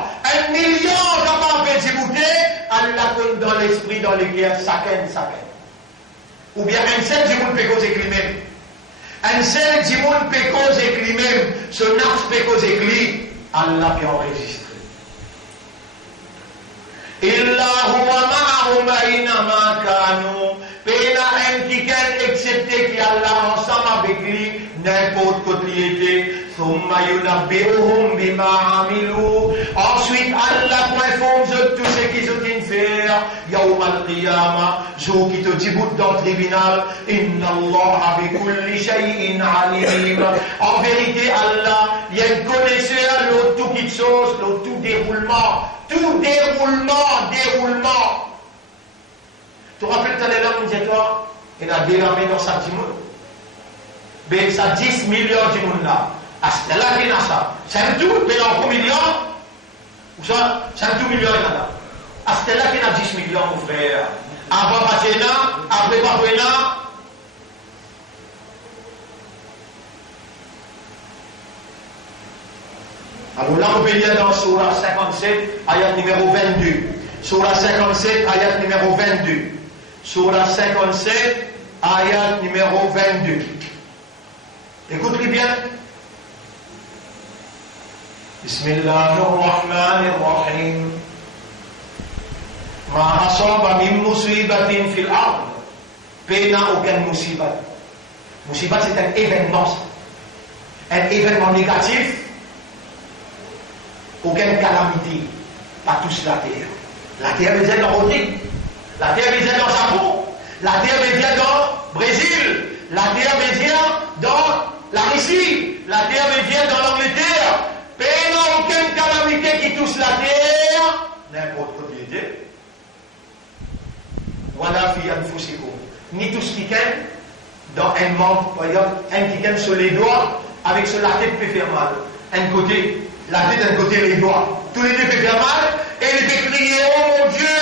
1 million capable de débouter, Allah compte dans l'esprit dans lequel chacun. Ou bien un seul du monde peut causer lui-même. Un seul du monde peut causer lui-même. Ce nafs peut causer lui. Allah peut enregistrer. Illa huwa ma'ahum aynama kanu. Pena un qui excepté qui Allah ensemble avec lui, n'importe quoi il était. Thumma yunabbi'uhum bima amilu. Ensuite, Allah informe tout ce qu'ils ont dit faire. Yawm al-qiyamah, jour qui te dit dans le tribunal. Inna Allah bi kulli shay'in alim. En vérité, Allah, il y a une connaisseur de tout qui chose, de tout déroulement. Tout déroulement. Tu te rappelles tout à l'heure, nous disons, il a déramé dans sa petit monde. Mais ça 10 millions de monde là. À ce là, il y a ça. C'est un tout, mais en combien ou ça, c'est un tout million là. À ce là, il y a 10 millions, mon frère. Avant passer là, après passer là. Alors là, on peut lire dans Surah 57, ayat numéro 22. Surah 57, ayat numéro 22. Surah 57, ayat numéro 22. Écoutez bien. Bismillahirrahmanirrahim. Ma asaba min musibatin fil ard. Pena aucun musibat. Musibat c'est un événement. Un événement négatif. Aucune calamité. Pas tous la terre. La terre veut dire dans Rodrigue. La terre veut dire dans Japon. La terre veut dire dans Brésil. La terre veut dire dans la Russie. La terre veut dire dans l'Angleterre. Pena aucune calamité qui touche la terre. N'importe quoi il dit. Voilà fi anfusikum. Ni tout ce qui est dans un membre, par exemple, un qui est sur les doigts, avec sur la tête peut faire mal. Un côté, la tête d'un côté, les doigts. Tous les deux peuvent faire mal, et il peut crier, oh mon Dieu,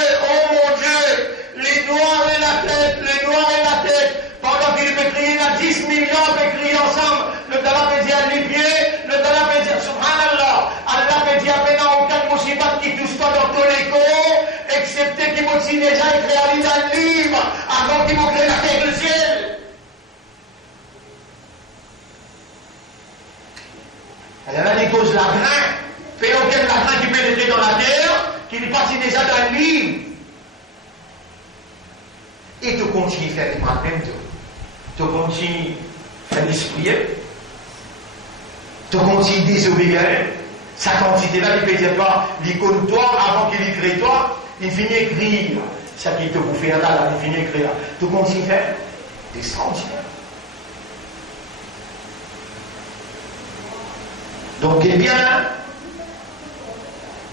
les doigts et la tête, les doigts et la tête. Pendant qu'il peut crier, il y a 10 millions, peut crier ensemble. Le talent peut dire les pieds, le talent peut dire, subhanallah, Allah peut dire, mais non, aucun musibat qui touche pas dans tous les corps, excepté qu'il m'a dit déjà écrit un livre, avant qu'il m'a créé la terre et le ciel. Il y en a des causes la grain, fait aucun lagrin qui pénétrer dans la terre, qui est parti déjà dans le livre. Et tu continues à faire des mal même tout. Tu continues à faire des prières. Tu continues à désobéir. Sa quantité là, il ne peut pas l'icône toi avant qu'il écrit toi, il finit à écrire. Ça qui te bouffe là, il finit à écrire. Tu continues à faire des extraordinaires. Donc, eh bien,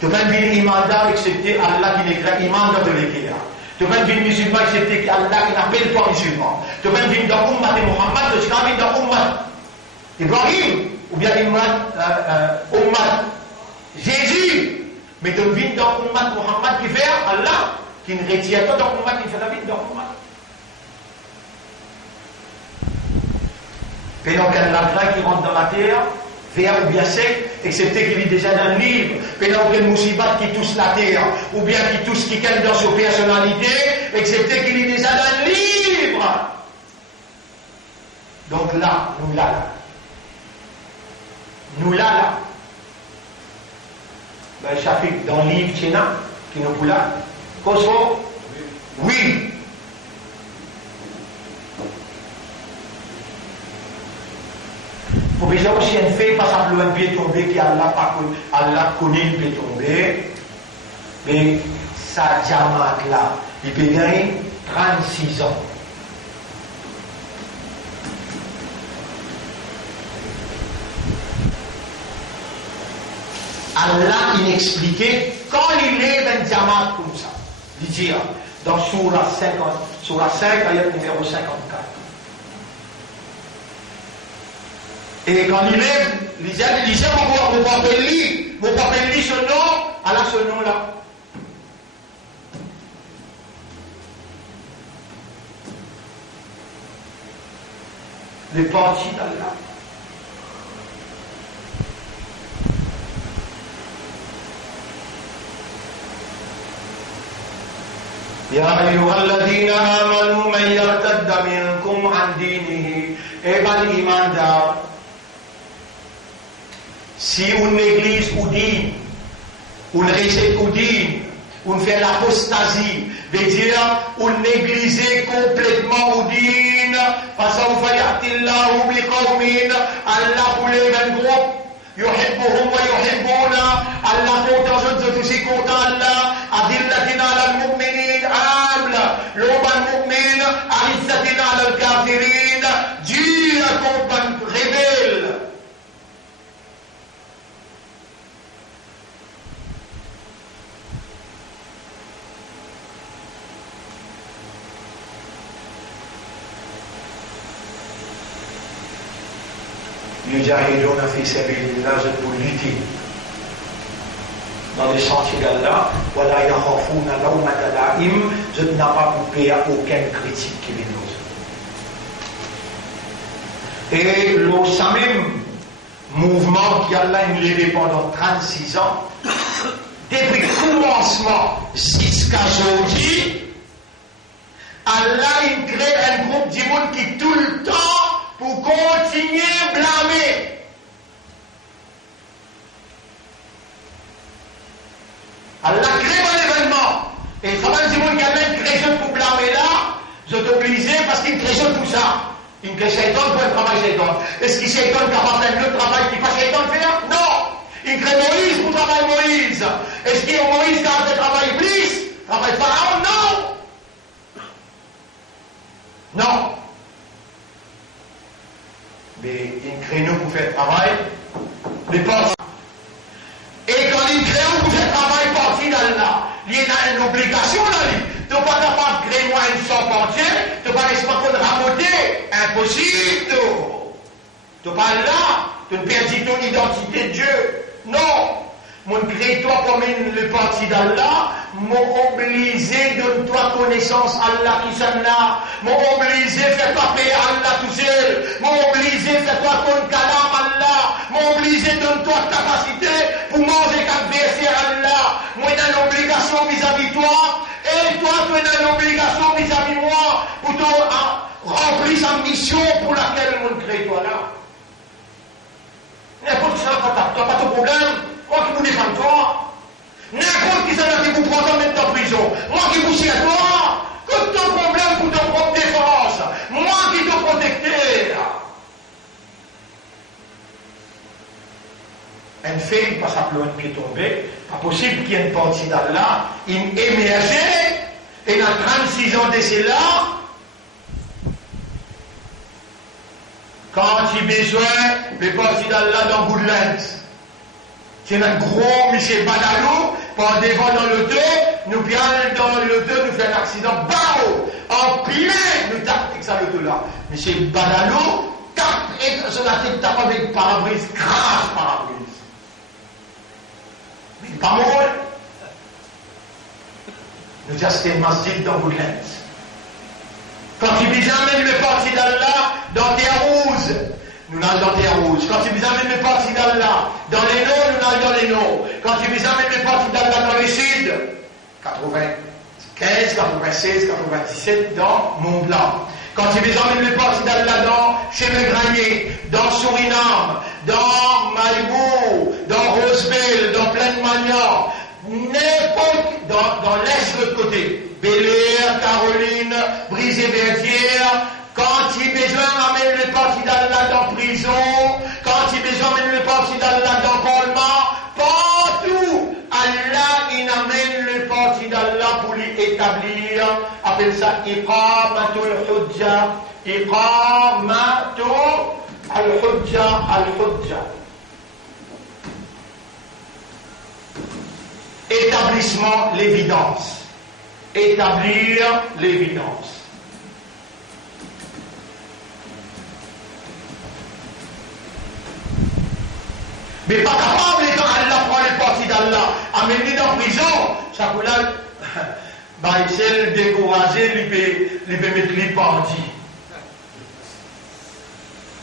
Tu peux venir imanda accepter Allah qui n'est imanda de l'équerre. Tu peux venir musulman accepter Allah qui n'appelle pas musulman. Tu peux venir dans l'umma de Muhammad, tu peux venir dans l'umma Ibrahim, ou bien ummat Jésus. Mais tu viens dans l'umma Muhammad qui fait Allah, qui ne retient pas dans l'umma qui fait la vie dans l'umma. Et donc, un lagrin qui rentre dans la terre, vert ou bien sec, excepté qu'il est déjà dans le livre. Et donc, un moussibat qui touche la terre, ou bien qui touche quelqu'un dans sa personnalité, excepté qu'il est déjà dans le livre. Donc là, nous là. Nous là. Ben, Shafik, dans le livre Tchéna, qui nous fout là. Kosovo? Oui. Pour que aussi un fait, pas simplement un pied tombé qui Allah connaît le pied tombé, mais ça diamant là, il peut gagner 36 ans. Allah inexpliqué, quand il lève un diamant comme ça, il dit dans Surah 5, ayat numéro 54. Et quand il lève, il dit, mon papa lit ce nom, Allah ce nom-là. Les parties d'Allah. يا أيها الذين آمنوا من يرتد منكم عن دينه إبا الإيمان دار. Si une église ou dit, une recette ou dit, on fait l'apostasie, veut dire, on négliger complètement ou dit, parce que Allah voulait un groupe, يحبهم ويحبون الله content je suis content Allah أذلة على المؤمنين عاملة لوبا المؤمن أعزة على الكافرين Dieu accompagne, révèle. يجاهدون في سبيل الله pour lutter dans les sentiers d'Allah ولا يخافون لومة لائم je n'ai pas coupé à aucune critique qui vient nous. Et le même mouvement qui Allah a levé pendant 36 ans depuis le commencement jusqu'à aujourd'hui Allah a créé un groupe du monde qui tout le temps pour continuer à blâmer. Allah crée un événement. Et il travaille du monde qui a même créé pour blâmer là, je suis obligé parce qu'il crée tout ça. Il crée Shaitan pour un travail Shaitan. Est-ce qu'il Shaitan capable de faire le travail qu'il pas Shaitan faire? Non. Il crée Moïse pour travailler Moïse. Est-ce qu'il y a Moïse qui a fait travail Iblis? Travail Pharaon? Non. Non. Mais il crée nous pour faire le travail, les portes. Et quand il crée nous pour faire le travail, parti d'Allah, il y a une obligation là. Tu n'es pas capable de créer moi une sorte entière, tu n'es pas capable de raboter, impossible. Tu n'es pas là, tu ne perdis ton identité de Dieu. Non. Mon crée-toi comme le parti d'Allah, m'ont obligé de toi connaissance Allah qui s'en là, m'ont obligé faire toi payer Allah tout seul, m'ont obligé faire toi ton kalam Allah, m'ont obligé de toi capacité pour manger qu'adversaire Allah, moi j'ai une obligation vis-à-vis toi, et toi tu as une obligation vis-à-vis moi, pour te remplir sa mission pour laquelle mon crée-toi là. N'importe qui s'en va, tu n'as pas de problème. Moi qui vous défends toi, n'importe qui s'en a qui vous prend en mettre en prison, moi qui vous suis à toi, que ton problème pour ton propre défense, moi qui te protecte. Un fait, pas simplement un pied tombé, pas possible qu'il y ait une partie d'Allah, une émergée, et dans 36 ans de cela, quand il a besoin, les parties d'Allah dans Goodlands. C'est un gros Michel Badalou, par devant dans l'auto, nous viens dans l'auto, nous fait un accident, bao, en plein, nous tapons ça l'auto là. Michel Badalou, tape, et sur la tête, tape avec pare-brise, crache pare-brise. Mais pas mon rôle. Nous disons, c'était une masjid dans Woodlands. Quand tu vis amène le parti d'Allah dans Terre Rouge, nous allons dans Terre Rouge. Quand tu vis amène le parti d'Allah dans les Nord, nous allons dans les Nord. Quand tu vis amène le parti d'Allah dans les Sud, 95, 96, 97, dans Mont-Blanc. Quand tu vis amène le parti d'Allah dans Chemegranier, dans Suriname, dans Maïbou, dans Roseville, dans Plaine-Magnan, n'importe dans l'est de l'autre côté, Bel-Air, Caroline, Brisé-Verdière, quand il besoin d'amener le parti d'Allah dans prison, quand il besoin d'amener le parti d'Allah dans Parlement, partout, Allah il amène le parti d'Allah pour lui établir, appelle ça Iqamatul Hujja, Iqamatul Al-Hujja, Al-Hujja. Établissement l'évidence. Établir l'évidence. Mais pas capable, quand Allah prend les parties d'Allah, amener dans prison, ça peut là, bah, il s'est découragé, lui peut mettre les parties.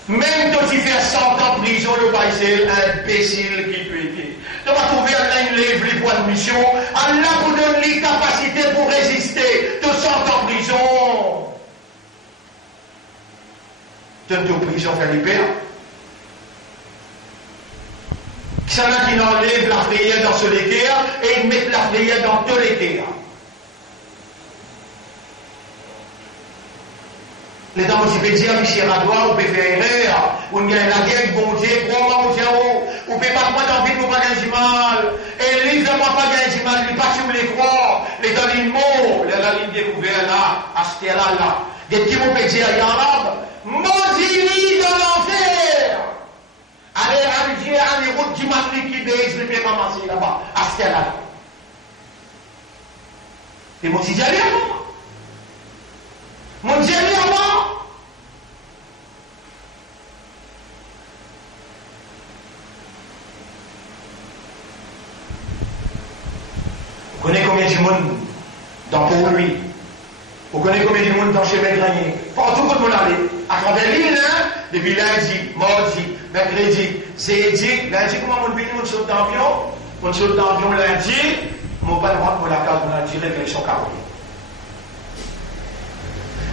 Même quand il fait 100 ans de prison, le bail c'est imbécile qui peut être. Tu vas trouver Allah, il lève les points de mission. Allah vous donne les capacités pour résister de 100 ans de prison. Donne de prison, faire les pères. Qui en a qui enlève la prière dans ce l'équerre et ils mettent la prière dans tous les l'équerre. Les dames aussi peuvent dire, Michel Radois, ou peut faire erreur, ou il y a la guerre, bon Dieu, crois-moi, mon Dieu, ou peut pas prendre envie pour pas gagner mal. Et livre-moi pas gagner mal, il pas sur les croix, les dans les mots, la ligne découverte là, à ce là. Des petits mots peuvent dire, il y a arabe, maudit dans l'enfer. Allez, Alger, à les routes d'Imafrique qui baissent, je vais ramasser là-bas, à ce là. Et mon Dieu, allez à moi. Mon Dieu, allez à moi. Vous connaissez combien de monde dans Port-Louis? Vous connaissez combien de monde dans Chemegranier? Partout où on allait, à travers l'île, hein? Depuis lundi, mardi, mercredi, jeudi, lundi, comment on vient, on saute d'avion? On saute d'avion lundi, mon père rentre pour la case, on a tiré direction Caroline.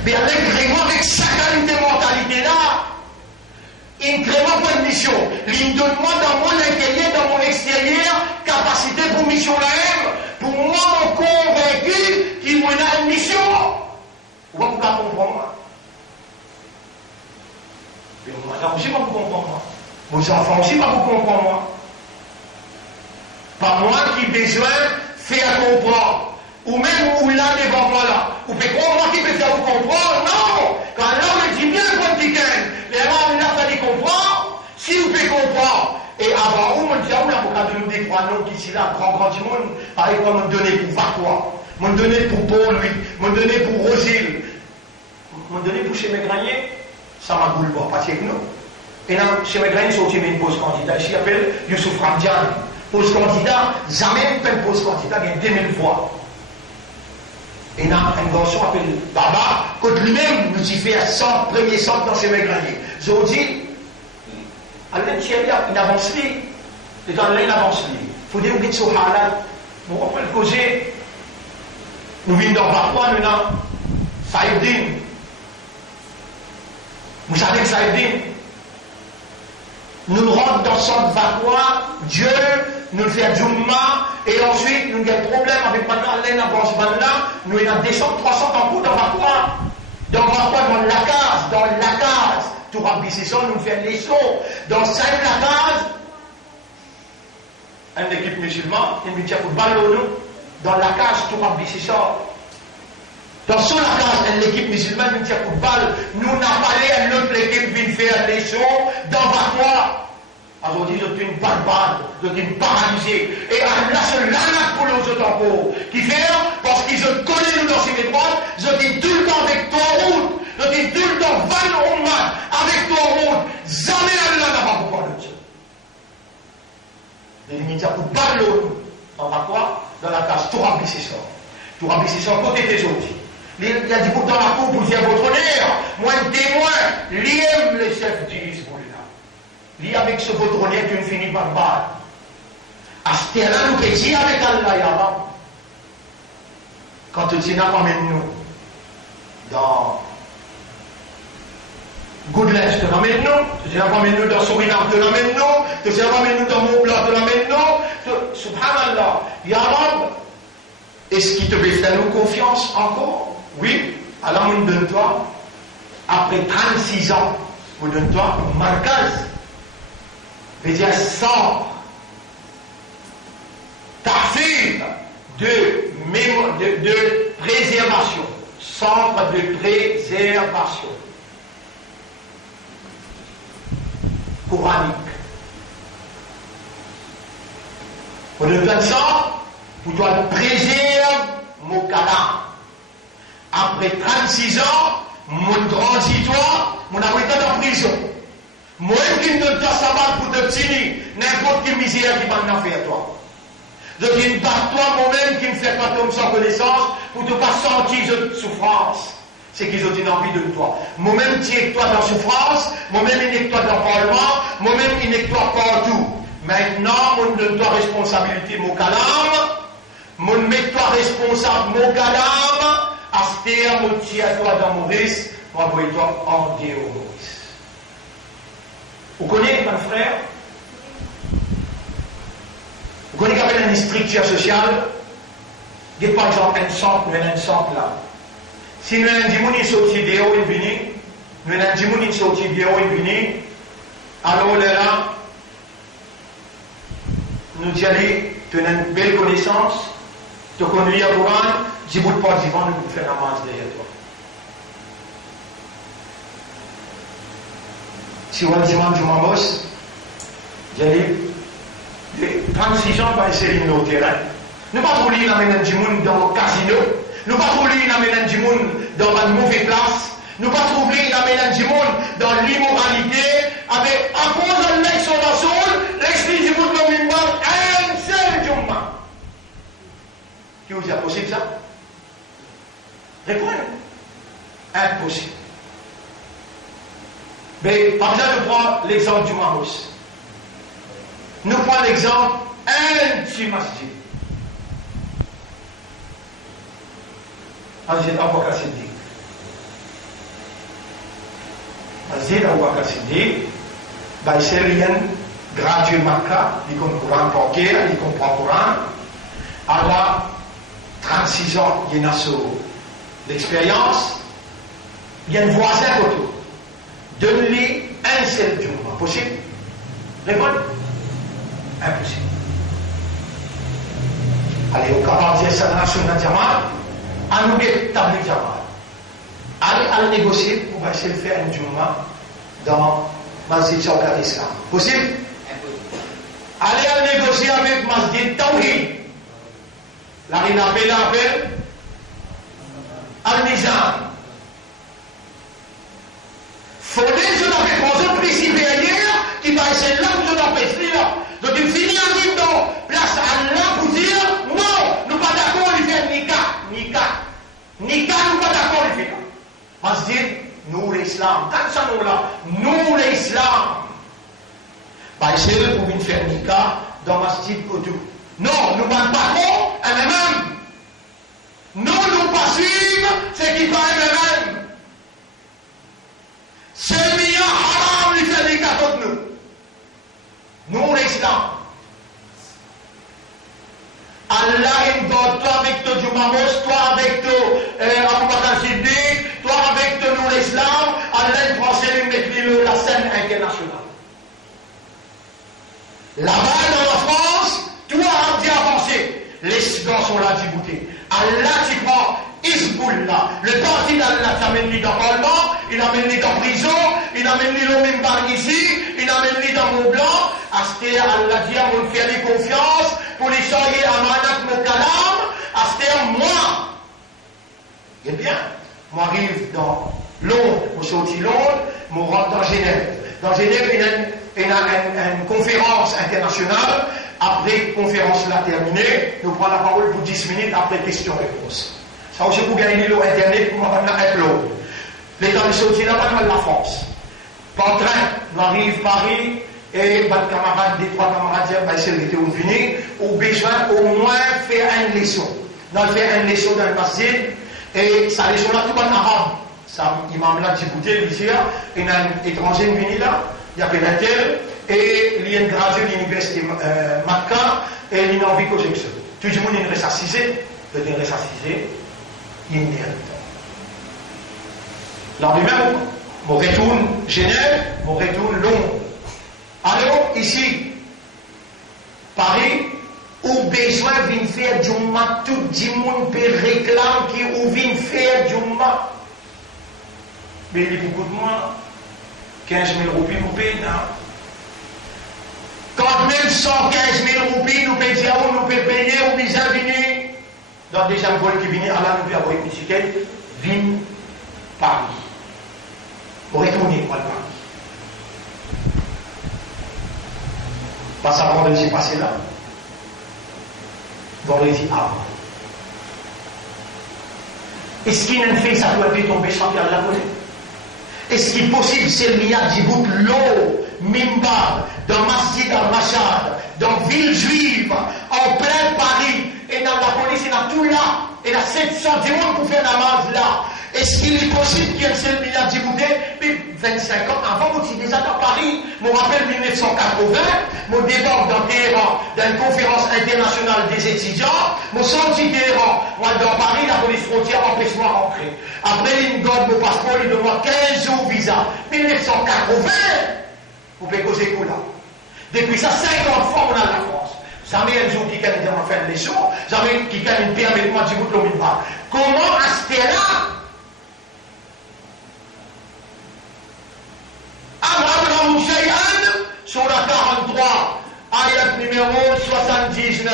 Mais avec chacun de mentalité-là, il crée pas de mission. Il donne-moi dans mon intérieur, dans mon extérieur, capacité pour mission là-même, pour moi, mon convaincu qu'il m'en a une mission. Vous ne pouvez pas comprendre. Mais moi aussi, pas vous comprendre. Vos enfants aussi, pas vous comprendre. Pas moi qui besoin de faire comprendre. Ou même où là, devant moi là. Ou peut comprendre qui peut faire vous comprendre. Non! Quand là, on dit bien le petit gain. Les gens, là, ça dit comprendre. Si vous pouvez comprendre. Et avant, on me dit, ah, on a nous des trois noms qui sont là, grand du monde. Par exemple, on me donnait pour Vacois. On me donnait pour Paul, lui. On me donnait pour Rosile. On me donnait pour Chemegranier. Ça m'a boule pas, pas avec nous. Et là, Chemegranier, c'est aussi une pause candidat. Ici, il appelle Youssouf Ramdian. Pause candidat, jamais une pause candidat, il y a 2000 fois. Et là, un garçon appelé Baba, quand lui-même nous y fait un centre, premier centre dans Chemegranier. Je vous dis, il avance lui. Et dans l'air, il avance lui. Il faut dire, vous dites sur halal. Bon, on peut le causer. Nous venons dans Vacois, nous avons Saïdine. Vous savez que Saïdine, nous rentrons dans son Vacois, Dieu nous fait Djouma, et ensuite nous avons des problèmes avec Madame Alain à Branche-Banda, nous avons descendu 300 en coup dans Vacois. Dans Vacois, dans la case, tout rempli c'est ça, nous faisons les sauts. Dans 5 la case, une équipe musulmane, une équipe football, dans la case, tout rempli c'est ça. Dans son la case, une équipe musulmane, une équipe football, nous n'avons pas allé à l'autre équipe vient faire les sauts dans Vacois. Aujourd'hui, c'est une barbade, c'est une paralysée. Et Allah se l'anaque pour les autres encore. Qui fait, parce qu'ils ont collé nous dans ces métroides, ils ont dit tout le temps avec ton route, ils ont dit tout le temps, va avec ton route, jamais Allah n'a pas pouvoir de Dieu. Les limites pour battre l'autre. On va quoi? Dans la case, tout rempli c'est ça. Tout rempli c'est ça, côté des autres. Il a dit, dans la cour, vous dire votre honneur, moi, un témoin, l'aime les chefs du Hezbollah. Lui, avec ce votre honneur, tu ne finis par battre. À ce terrain, nous pétillons avec Allah, Yahweh. Quand tu dis, nous, dans Goodlands, tu l'amènes nous, tu l'amènes nous dans Suriname, tu l'amènes nous, tu l'amènes nous dans Mont-Blanc, tu l'amènes nous, subhanallah, Yahweh, est-ce qu'il te fait faire nous confiance encore? Oui, alors on donne-toi, après 36 ans, on donne-toi un marquage, c'est-à-dire centre, tafir de préservation, centre de préservation coranique. On donne ça, pour toi préserver mon kalam. Après 36 ans, mon grandit toi, mon abrité en prison. Moi qui me donne ta sabbat pour te tenir, n'importe quelle misère qui va en faire toi. Donc il me bat toi moi-même qui me fait pas tomber sans connaissance pour ne pas sentir de souffrance. C'est qu'ils ont une envie de toi. Moi-même tu es toi dans la souffrance, moi-même il est toi dans le parlement, moi-même il est toi partout. Maintenant, mon donne-toi responsabilité, mon kalam, mon mets-toi responsable, mon kalam. Astéa, mon tiens-toi dans Maurice, moi, envoie-toi en Dieu au Maurice. Vous connaissez, mon frère? Vous connaissez qu'il y a une structure sociale? Dites par exemple un centre là. Si nous avons un dimoun, il sortit de haut, il vient. Nous avons un dimoun, il sortit de haut, il vient. Alors là, nous disons, tu as une belle connaissance, tu connais le Coran. Je ne veux pas dire que nous faire un match derrière toi. Si on dit que je m'embauche, j'ai dit 36 ans pour essayer de au terrain. Nous ne pas trop lire la du monde dans le casino, nous ne pas trop lire la du monde dans une mauvaise place, nous ne pas trop lire la du monde dans l'immoralité, avec à cause de l'élection de la soul, l'esprit du monde dans une bande, un seul Jumma. Qui vous dit possible ça? Répondez. Impossible. Mais par exemple, nous prenons l'exemple du Maroc. Nous prenons l'exemple un petit masjid. Masjid Abu Bakr Siddiq. Masjid Abu Bakr Siddiq, il s'est rien gratuit Makkah, il comprend le Coran, il comprend le Coran. Alors, 36 ans, il y a l'expérience, il y a un voisin autour. Donne-lui un seul jour. Possible? Répondez? Impossible. Allez, au capable de ça, national Jamal, à nous d'établir Jamal. Allez à le négocier pour essayer de faire un Juma dans Masjid Shawkat Islam. Possible? Impossible. Allez à le négocier avec Masjid Tawhid. Là, il appelle Al-Nizam. Faut dire que je n'avais pas un principe hier qui va essayer là que je n'avais pas là. Donc il finit en ligne dans place à Allah pour dire non, nous pas d'accord, il fait Nika, nous pas d'accord, il fait. On se dit, nous l'Islam, quand ça nous là, nous l'Islam. Bah, essayer pour venir faire Nika dans Masjid Kodou. Non, nous ne pas d'accord, même. Nous pas suivre ce qui va même. C'est bien haram, il fait des cas contre nous. Nous, l'Islam. Allah, il donne toi avec ton Jumamos, toi avec ton Abu Bakr Siddiq, toi avec ton nous l'Islam. Allah, il prend la scène internationale. Là-bas, dans la France, toi, on dit avancer. Les Sudans sont là, Djibouti. Allah, tu prends Hezbollah, le temps parti d'Allah, il amène lui dans le Parlement, il amène lui dans la prison, il amène lui le même bar ici, il amène lui dans Mont Blanc. Asté Allah dit à mon faire des confiance pour les soyer à Manak Mokalam. Asté moi. Eh bien, moi j'arrive dans Londres, je sorti Londres, je rentre dans Genève. Dans Genève, il y a une conférence internationale. Après conférence là terminée, nous prenons la parole pour 10 minutes après questions-réponses. Ça aussi pour gagner l'internet pour m'apprendre à upload. L'état de sortie là-bas dans la France. Par train, nous arrivons à Paris et les camarades, des trois camarades disent c'est l'été où venir, ou besoin au moins faire une leçon. Nous avons fait une leçon dans le masjid et sa leçon là tout en arabe. Ça, l'imam là, Djibouti, ici, il y a un étranger venu là, il y a Pénatel, et il y a une graduée de l'université Matka, et il y a envie que j'ai que ça. Tout le monde est ressassisé, il y a ressassisé, il y a une dernière. Là, lui-même, je retourne Genève, je retourne Londres. Alors, ici, Paris, ou besoin de faire du mal, tout le monde peut réclamer qui vient faire du mal. Mais il y a beaucoup de moins, 15 000 roupies, nous payons. Quand même 115 000 roupies, nous payons, nous pouvons payer, ou bien venir. Dans des gens qui viennent, Allah nous peut avoir une étiquette, viennent Paris. Pour retourner pour le Paris. Pas avant de laisser passer là. Dans les arbres. Est-ce qu'il y a une fille, ça doit tomber sans qu'elle la connaisse? Est-ce qu'il est possible, c'est le milliard d'Ibout, l'eau, Mimbar, dans Masjid al-Mashad, dans ville juive, en plein Paris, et dans la police, il y a tout là, et il y a 700 démons pour faire la namaz là. Est-ce qu'il est possible qu'il y ait un milliard d'Ibout? Mais 25 ans avant, vous étiez déjà dans Paris. Je me rappelle 1980, je débarque dans Téhéran, dans une conférence internationale des étudiants, je senti Téhéran, moi dans Paris, la police frontière empêche-moi de rentrer. Après, il me donne mon passeport, il me donne 15 jours visa. 1980, vous pouvez causer coup là. Depuis ça, 50 fois, on a la France. Jamais un jour qui a fait une leçon, jamais qui a une paix avec moi, du bout de l'homme. Comment à ce là Abraham Shayhan, sur la 43, ayat numéro 79.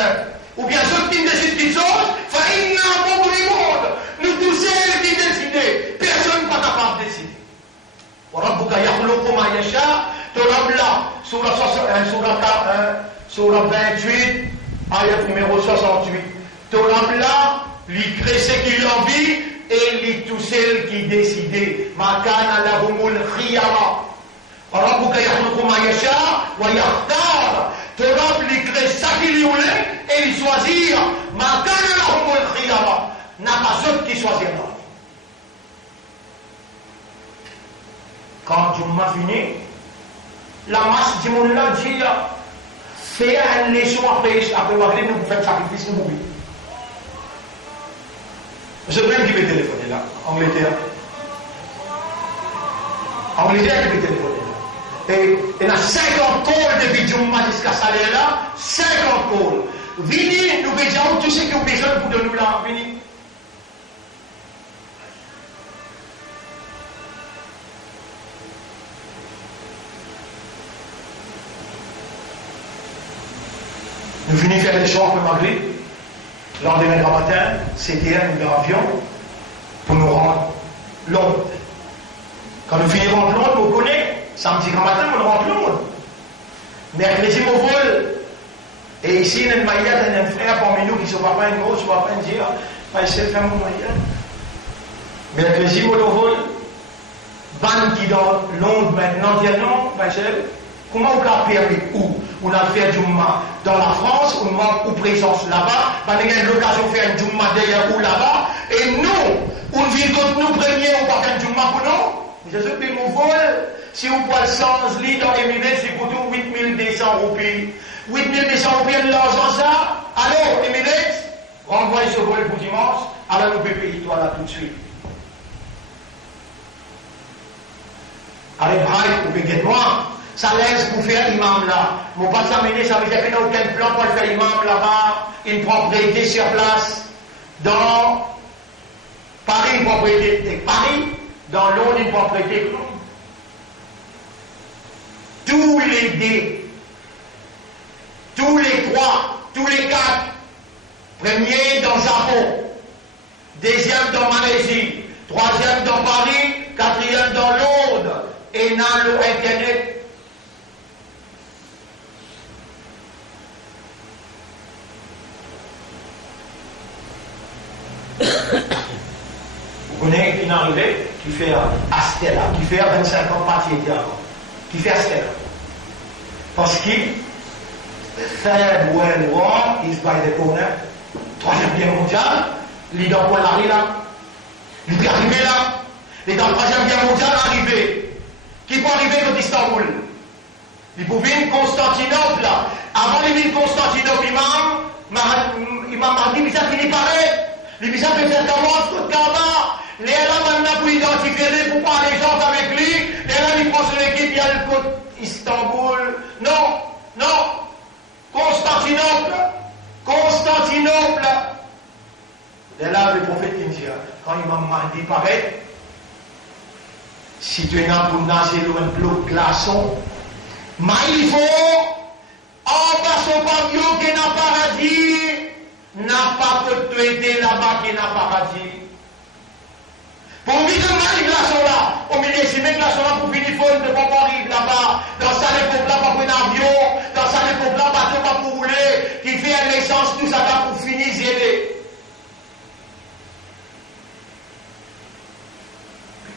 Ou bien ceux qui décident des choses, faïna pour le monde. Nous tous ceux qui décident, personne n'est pas capable de décider. Rabbuka yakhluqu ma yasha, Torabla, sur la 28, ayat numéro 68. Torabla, lui crée ce qu'il a envie, et lui tous ceux qui décident. Makana lahumul khiyara. Rabbuka yakhluqu ma yasha wa yakhtar. Torab lui crée ça qu'il voulait et il choisit. Ma kana lahumul khiyara. N'a pas d'autre qui choisira. Quand Jumma finit, la masse du monde là dit fais une leçon après Maghrib, nous faites sacrifice, nous mourons. Je vais même qui me téléphoner là, Angleterre. Angleterre qui me téléphoner. Et il y a 50 calls depuis Jumma jusqu'à Salé là, 50 calls. Venez, nous voyons tout ce que vous besoin pour de nous là, venez. Nous venons faire des choix pour Maghrib. Lendemain matin, c'était un avion pour nous rendre Londres. Quand nous finirons Londres, on connaît. Samedi matin, on rentre Londres. Mercredi, on vole. Et ici, il y a une maillette, il y a un frère parmi nous qui ne sont pas une grosse, ne sont pas une dire, mais c'est faire mon maillette. Mercredi, on vole. Ban qui dans Londres maintenant, dit non, Michel, comment on a permis où? On a fait Jumma dans la France, on manque ou présence là-bas, on a eu l'occasion de faire un Jumma d'ailleurs ou là-bas, et nous, on vit contre nous premiers, on va faire un Jumma pour nous. Je sais que mon vol, si on voit le sens lit dans les minutes, c'est pour tout 8200 roupies. 8200 roupies de l'argent, ça. Alors, les minutes, renvoyez ce vol pour dimanche, alors nous pouvons payer toi là tout de suite. Allez, braille, vous pouvez moi. Ça laisse pour faire imam là. Mon pas s'amener, ça veut dire qu'il n'y a aucun plan pour faire imam là-bas, une propriété sur place, dans Paris Paris, il peut prêter Paris. Dans Londres, il peut prêter Londres. Tous les dés, tous les 3, tous les 4, premier dans Japon, deuxième dans Malaisie, troisième dans Paris, quatrième dans Londres, et dans l'Internet. Vous connaissez une arrivée qui fait Astella, qui fait 25 ans partie avant, qui fait Astella. Parce qu'il Third World War is by the corner, Troisième Guerre mondiale, il est dans quoi l'arrivée là, il peut arriver là, il est dans la Troisième Guerre mondiale arrivé. Qui peut arriver dans Istanbul? Il peut venir Constantinople là. Avant de venir Constantinople, Imam Mahdi, il n'est pas prêt. Les bisous peuvent être dans le Kaaba. Les là maintenant pour identifier, pour parler les gens avec lui. Les là ils pensent l'équipe, il y a le côté Istanbul. Non, non. Constantinople. Constantinople. Et là, le prophète qui dit, quand Imam Mahdi paraît, si tu es là pour nager loin de l'eau glaçon, mais il faut, en passant par Dieu qui est dans le paradis, n'a pas que tu aider là-bas qui est dans le paradis. Pour vivre dans les glaçons là, au milieu de ces glaçons là, pour finir fond de bon arrive là-bas, dans ça les peuples là, pas pour un avion, dans ça les peuples là, bateau pas pour rouler, qui fait un essence, tout ça là pour finir zélé.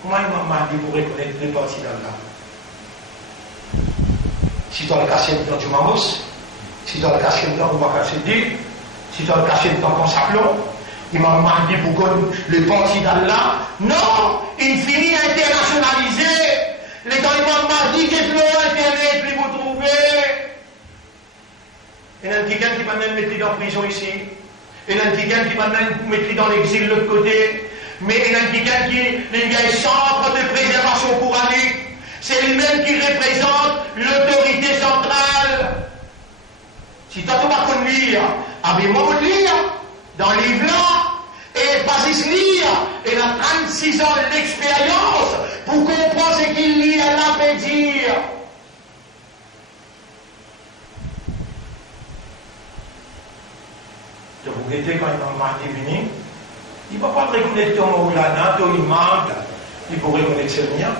Comment il m'a dit pour reconnaître les parties d'Allah? Si tu as le caché dans du Mamos, si tu as le caché dans le Bakachedi, si tu as le caché dans ton saplon, il m'a dit pour les parties d'Allah. Non, il finit internationalisé. Les temps, il m'a dit que le Internet, il vous trouver. Il y a un quelqu'un qui m'a même mis en prison ici. Il y a un quelqu'un qui m'a même mis dans l'exil de l'autre côté. Mais il y a quelqu'un qui est un centre de préservation coranique. C'est lui-même qui représente l'autorité centrale. Si toi tu vas pas lire, avec moi on lire dans le livre là, et pas juste lire, il a 36 ans d'expérience pour comprendre ce qu'il lit à la peut dire. Je vous guettez quand il m'a dit il ne va pas reconnaître ton Moulana, ton imam, il peut reconnaître ce mien.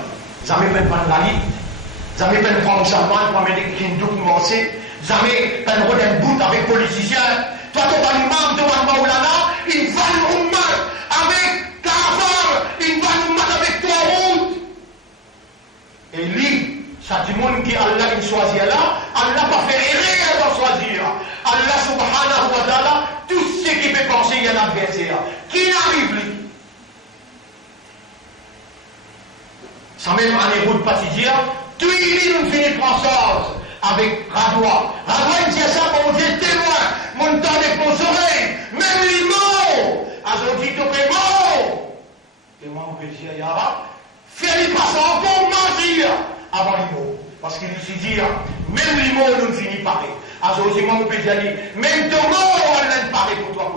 Jamais peine pas de la lit, jamais peine prendre sa main pour amener des documents, jamais peine de un bout avec politiciens. Toi, tu vas l'imam, tu vas le Moulana, il va nous mettre avec ta femme, il va nous mettre avec toi route. Et lui, ça du monde qui Allah il choisit là, Allah pas fait erreur de choisir. Allah subhanahu wa ta'ala, tout ce qui peut penser, il y a un adversaire. Qui n'arrive lui? Sans même en héros de Patidia, tout il nous finit transcendance avec Radoua. Radoua il dit ça, mon Dieu témoin, mon temps avec nos oreilles, même les mots, aujourd'hui tu es mort. Et moi on peut dire, Yara, fais-les passer encore mentir avant les mots. Parce qu'il nous dit, même les mots nous finissent par aujourd'hui moi on peut dire, même ton mot on l'a parlé pour toi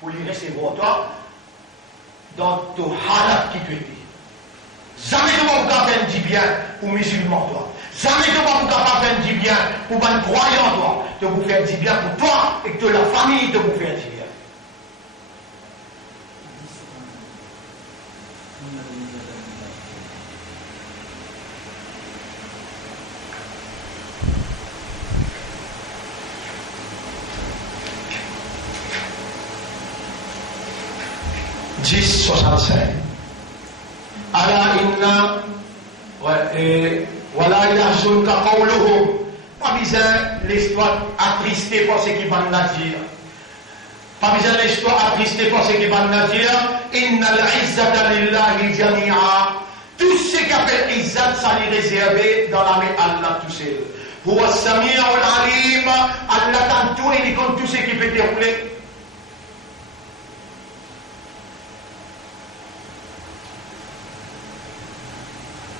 pour lui recevoir toi dans ton halat qui te dit. Jamais tu vas pouvoir faire du bien pour musulman toi. Jamais tu vas pouvoir faire du bien pour un croyant toi. Tu vas faire du bien pour toi et que la famille te vous faire du bien. Ala inna wala yahzunka qawluhum. Pas besoin l'histoire attristée par ce qui va nous dire. Pas besoin l'histoire attristée par ce qui va nous dire. Inna al-izzata lillahi jami'a. Tout ce qui appelle izzat, ça est réservé dans la main Allah tout seul. Huwa as-sami'u al-alim. Allah t'entoure et il compte tout ce qui peut dérouler.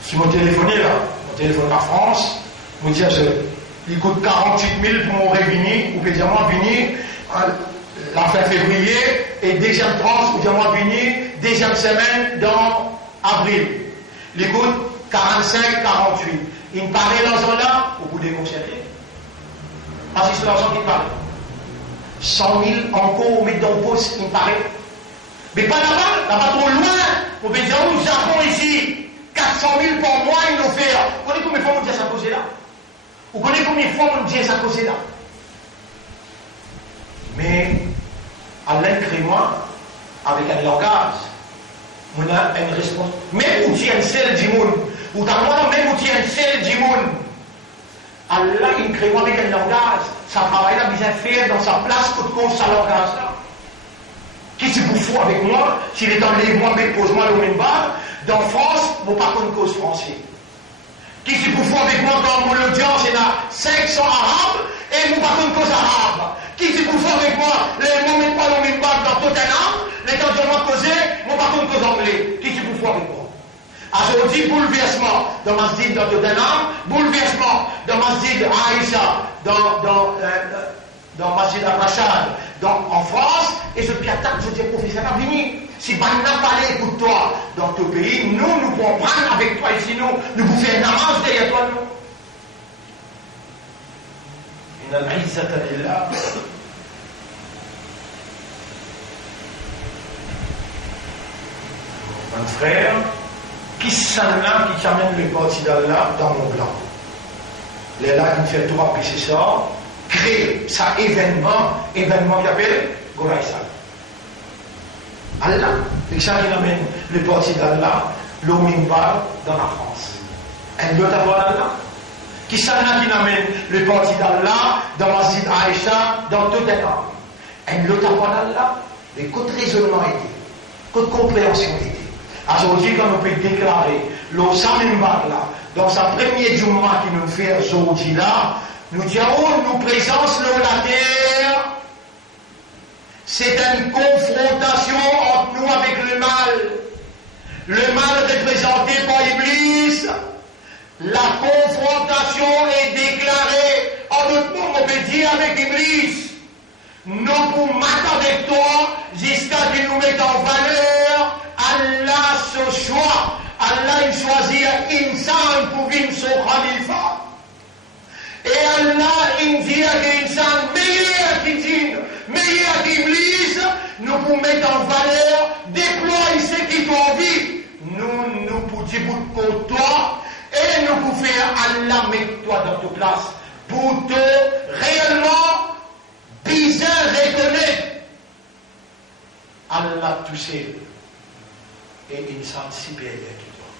Si mon téléphoné là, mon téléphone à France, vous dire il coûte 48 000 pour mon réunir, ou peut dire moi venir, la fin février et deuxième tranche, ou bien mois venu, deuxième semaine dans avril. L'écoute, 45, 48. Il me paraît l'argent là, au bout des concertés. Parce que c'est l'argent qui parle. 100 000 encore, mais dans le poste, il me paraît. Mais pas là-bas trop loin. On peut dire, au Japon ici, 400 000 par mois, ils nous fait. Vous connaissez combien de fois on dit ça cause là? Vous connaissez combien de fois on dit ça cause là? Mais, à l'incrément, avec un langage, on a une réponse. Même où tu es un seul du monde, ou dans le monde, même où tu es un seul du monde, Allah, il crée avec un langage, ça travaille là, bien fait dans sa place, toute cause, sa langage là. Qui se bouffe avec moi, s'il est en livre, moi, mais pose-moi le même bar, dans France, vous pas une cause française. Qui se bouffe avec moi dans mon audience, il y a 500 arabes, et vous pas une cause arabe. Qui se bouffe avec moi, les mots mettent pas le même bar dans Tottenham, les temps de moi causer, moi pas une cause anglais. Qui se bouffe avec moi? Alors on dit bouleversement dans Masjid dans Tottenham, bouleversement dans Masjid Aïcha, dans Masjid Al-Rachad, en France, et je piatak, je dis professeur à venir. Si Banna parlait, écoute-toi, dans ton pays, nous pouvons prendre avec toi ici, nous pouvons faire un avance derrière toi, nous. Inna al-izzata lillah. Un frère, qui s'amène qui t'amène le parti d'Allah dans mon plan. Les là qui fait tout rappeler ça, crée ça événement qui appelle Goraïsa. Allah, c'est ça qui amène le parti d'Allah, l'Omimbar dans la France. Un autre avant d'Allah. Qui s'amène qui amène le parti d'Allah dans la Masjid Aïcha, dans tout un an. Un autre avant d'Allah, les côtes raisonnement aidés, côtes compréhension aidés. Aujourd'hui, quand on peut déclarer le Samimbar là, dans sa première Jumma qui nous fait aujourd'hui là, nous dirons, nous présence la terre, c'est une confrontation entre nous avec le mal. Le mal représenté par Iblis. La confrontation est déclarée. En d'autres mots, on peut dire avec Iblis. Nous pouvons mettre avec toi jusqu'à ce qu'il nous mette en valeur. Allah ce choix. Allah il choisit un insan pour venir son khalifa. Et Allah il dit à l'insan meilleur qu'Idine, meilleur qu'Iblis, nous pouvons mettre en valeur, déployer ce qui t'ont envie. Nous pouvons dire pour toi et nous pouvons faire Allah mettre toi dans ta place pour te réellement bien reconnaître. Allah tout seul et insan supérieur qui toi.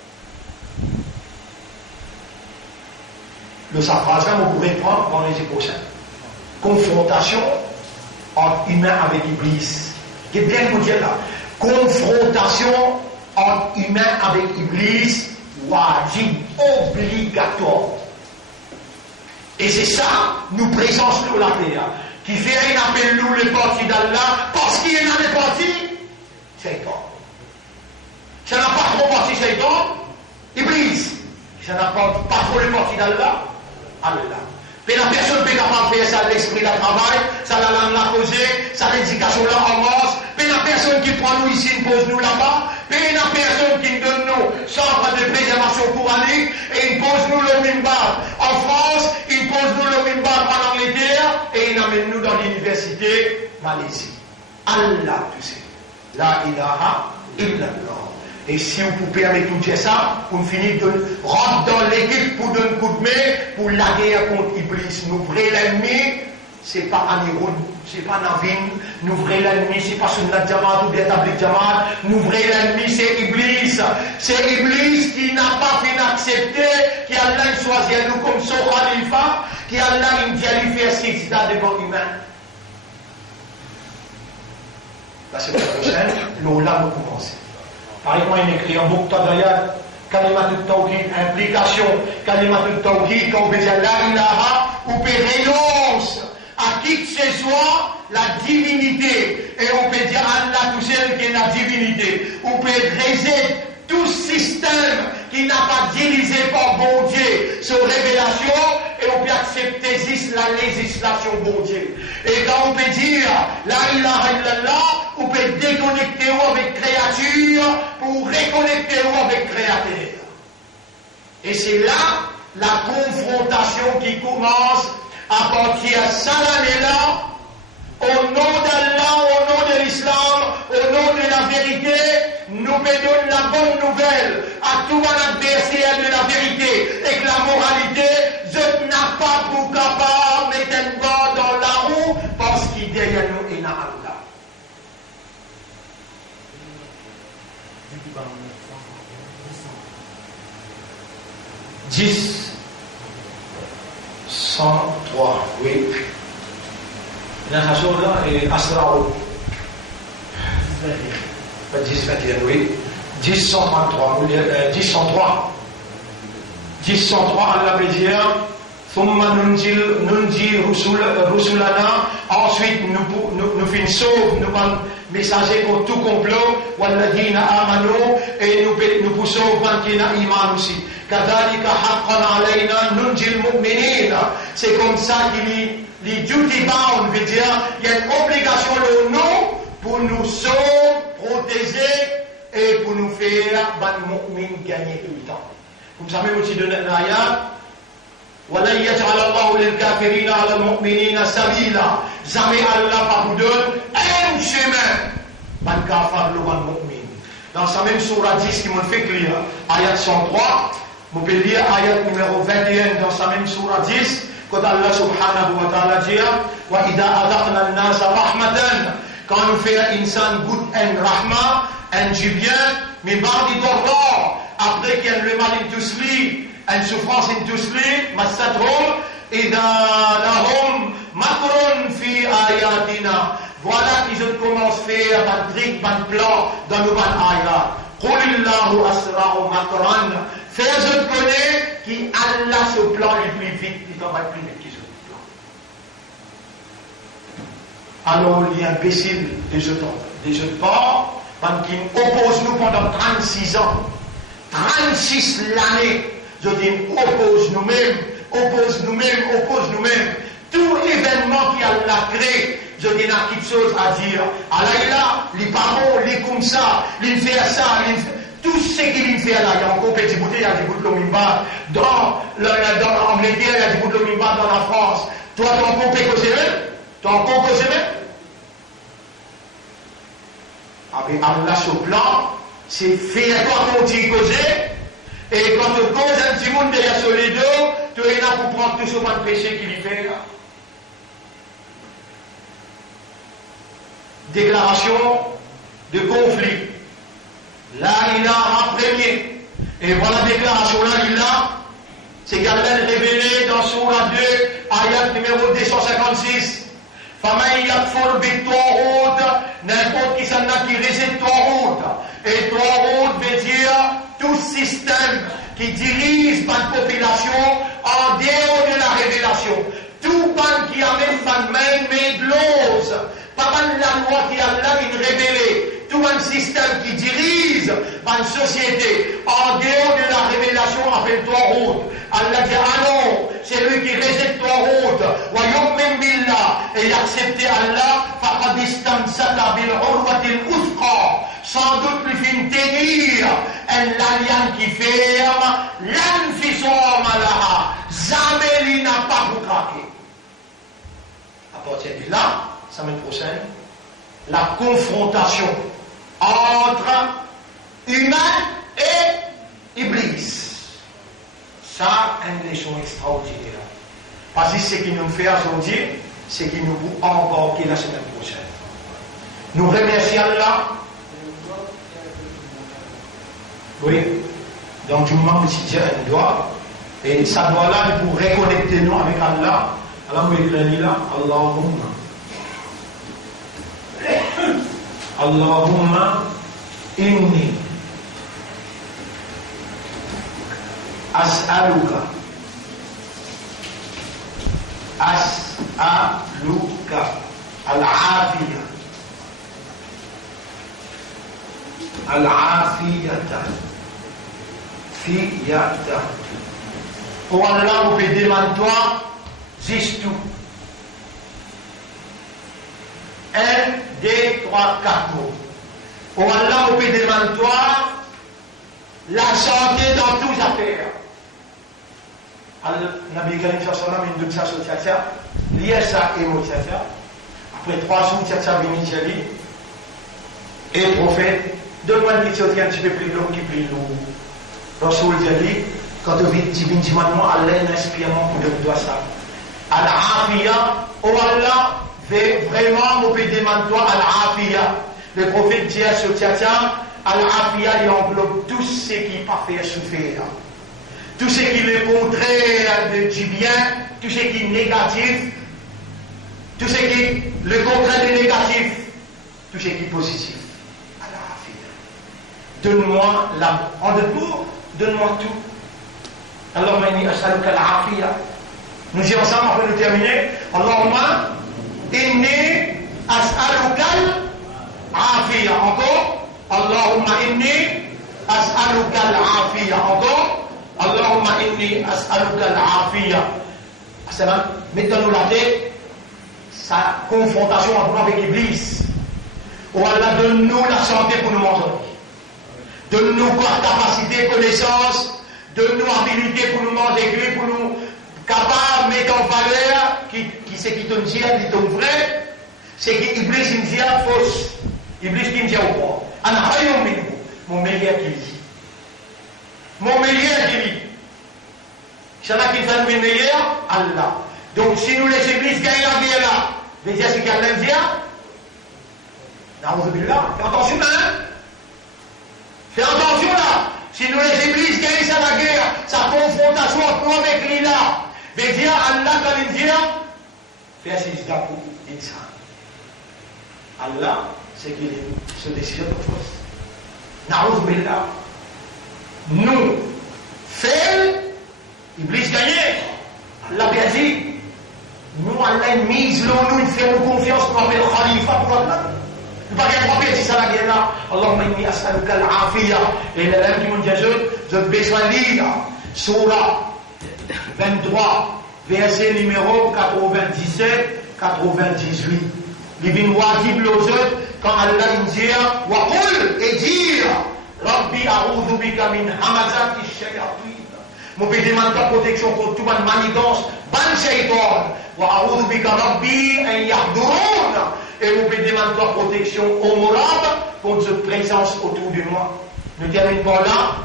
Le phrase là, vous pouvez prendre dans les prochains. Confrontation entre humain avec Iblis. Qui est bien vous dire là. Confrontation entre humain avec Iblis, wajib, obligatoire. Et c'est ça, nous présence nous la terre. Qui fait un appel nous les partis d'Allah, parce qu'il y en a des partis, Satan. Ça n'a pas trop parti Satan, Iblis. Ça n'a pas trop les partis d'Allah. Allah. Mais la personne peut capable faire ça, l'esprit de travail, ça la langue la causer, ça l'éducation là en masse, mais la personne qui prend nous ici, pose nous là-bas, mais la personne qui donne nous centre de préservation coranique, et il pose nous le mimbar. En France, il pose nous le mimbar en Angleterre, et il amène nous dans l'université Malaisie. Allah, tu sais. La ilaha illallah. Et si vous pouvez permettre tout ça, on finit de rentrer dans l'équipe pour donner un coup de main pour la guerre contre Iblis. Nous vrai l'ennemi, c'est pas Aniroun, c'est pas Navin. Nous vrai l'ennemi, c'est pas Sunnat Jamaat ou bien Tabligh Jamaat. Nous vrai l'ennemi, c'est Iblis. C'est Iblis qui n'a pas fait accepter, qui Allah choisi nous comme son khalifa, qui Allah dit à lui faire sida de bon humain. La semaine prochaine, l'Ola va commencer. Par exemple, il écrit en Muqtadayat, Kalimatul Tawhid, implication, Kalimatul Tawhid, quand on veut dire la ilaha, ou peut renoncer à qui que ce soit la divinité. Et on peut dire Allah tout seul qui est la divinité. On peut réaliser tout système qui n'a pas dirigé par bon Dieu sur révélation, et on peut accepter la législation bon Dieu. Et quand on peut dire la ilaha illallah, on peut déconnecter avec créature pour reconnecter avec créateur. Et c'est là la confrontation qui commence à partir de cette année-là, au nom d'Allah, au nom de l'islam, au nom de la vérité, nous donnons la bonne nouvelle à tout un adversaire de la vérité et que la moralité, je n'ai pas pour capable de mettre un bord dans la roue parce qu'il derrière nous est Allah. 10, 103, oui. Et Asrao. 10, 21, oui. 10, 133, 10, 103. 10, 103, Allah veut dire, ensuite nous finissons, nous allons messager pour tout complot, et nous poussons qui n'a iman aussi. C'est comme ça qu'il les duty bound veut dire il y a une obligation de nous pour nous sauver, protéger et pour nous faire gagner tout le temps. Vous savez aussi de notre ayat, وَلَنْ يَجْعَلَ اللَّهُ لِلْكَافِرِينَ عَلَى الْمُؤْمِنِينَ سَبِيلًا. Jamais Allah va vous donner un chemin. Ban kafar le mu'min. Dans sa même surah 10 qui m'a fait lire, ayat 103, vous pouvez lire ayat numéro 21 dans sa même surah 10, quand Allah subhanahu wa ta'ala dit, وَإِذَا أَذَقْنَا النَّاسَ رَحْمَةً. Quand nous faisons insan good and rahma, un du bien, mais ba'di darra, après qu'il y a le mal into sleep, une souffrance into sleep, massadhum, idha lahum makrun fi ayatina. Voilà qu'ils ont commencé à faire un trick, un plan dans nos ayats. Qulillahu asra'u makran. Fais-je connaître qui Allah ce plan est plus vite, il va plus vite qu'ils ont plan. Alors il y a un imbécile des autres pas, qui opposent nous pendant 36 ans. 36 l'année, je dis, oppose nous-mêmes. Tout événement qui a créé, je dis, n'a quelque chose à dire. Allah, les parents, les comme ça, les faire ça, tout ce qu'il fait là, il y a encore petit bouteille, il y a du bout de l'omimba. Dans l'Angleterre, il y a du bout de l'omimba dans la France. Toi, tu as encore causé même? Avec Allah, ce plan, c'est faire toi qu'on t'y causer. Et quand tu causes un petit monde derrière sur les dos, tu es là pour prendre tout ce pas de péché qu'il y fait là. Déclaration de conflit. Là, il a un premier. Et voilà la déclaration là, il a. C'est qu'Allah révélé dans Surah 2, ayat numéro 256. فَمَنْ يَكْفُرْ بِالطَّاغُوتِ. N'importe qui s'en a qui rejette Taout. Et Taout veut dire tout système qui dirige par la population en dehors de la révélation. Tout pan qui amène par même de l'ose. Pas mal la loi qui a là une révélée. Tout un système qui dirige par une société en dehors de la révélation appelle Taout. Allah dit ah non, c'est lui qui rejette Taout. Wa yu'min billah. Et il accepte Allah. Faqad istamsaka bil urwatil uthqa. Sans doute plus fin tenir l'alliance qui ferme, l'anfisor malaha, jamais il n'a pas pour craquer. À partir de là, semaine prochaine, la confrontation entre humain et Iblis. Ça, une leçon extraordinaire. Parce que ce qui nous fait aujourd'hui, c'est qu'il nous faut embarquer la semaine prochaine. Nous remercions Allah. Oui, donc du moment où tu as un doigt, et ça doit là pour reconnecter nous avec Allah. Allah nous écrit là, Allahumma. Allahumma inni as'aluka al-afiyah fiyata Oh Allah, vous pouvez demander toi, juste tout. 1, 2, 3, 4 mots. Oh Allah, vous pouvez demander toi, la santé dans toutes les affaires. Nabi Karim sallallahu alayhi wa sallam, lié ça et mot ça. Après 3 jours, ça vient Italie. Et le prophète, donne-moi une chose qui est un petit peu plus longue, qui est plus lourde. Rasoul dit, quand tu viens moi, Allah inspirement pour de toi ça. Al-Afiya, oh Allah, vraiment, vous pouvez demander toi Al-Afiya. Le prophète dit à ce tchatcha, Al-Afiya, il englobe tout ce qui n'est pas fait souffrir. Tout ce qui est le contraire du bien, tout ce qui est négatif, tout ce qui est le contraire du négatif, tout ce qui est positif. Donne-moi en debout, donne-moi tout. Allahumma inni as'aluka al-afiya. Nous y ensemble après nous terminer. Allahumma inni as'aluka al-afiya. Encore. Allahumma inni as'aluka al-afiya. Encore. Allahumma inni as'aluka al-afiya. C'est là, mettons-nous la tête, sa confrontation avec l'Iblis. Oh Allah, donne-nous la santé pour nous manger. Donne-nous capacité, connaissance, donne-nous habilité pour nous manger, pour nous capables de mettre en valeur qui c'est qui te dit, qui te vrai, c'est qui Iblis qui me dit fausse. Iblis qui me dit au point. Mon meilleur qui dit. Mon meilleur qui dit. C'est là qui fait le meilleur, Allah. Donc si nous les églises gagnent la guerre là, veut dire ce qu'Allah dit. Na'udzubillah, fais attention hein. Fais attention là. Si nous les églises gagnent ça la guerre, sa confrontation entre nous avec lui là, veut dire Allah quand il dit, fais assise d'abord, dit ça. Allah, c'est qu'il se décide de force. Na'udzubillah. Nous, fait, Iblis gagné. Allah bien dit. Nous, Allah mise l'eau, nous, il fait nous confiance pour appeler le Khalifa pour Allah. Il n'y a pas qu'un prophète, c'est ça la guerre là. Allahumma inni as'aluka al-afiya. Et l'élève qui me dit, je vais besoin de lire. Surah 23, verset numéro 97, 98. Il vient wajib l'autre quand Allah dit, wa qul et dire, Rabbi a'udhu bika min hamazati shayatin. Mon pédé demande ta protection contre toute manigance, ban shaytan. Wa a'udhu bika Rabbi an yahdurun. Et mon pédé demande ta protection au morab contre cette présence autour de moi. Nous terminons par là.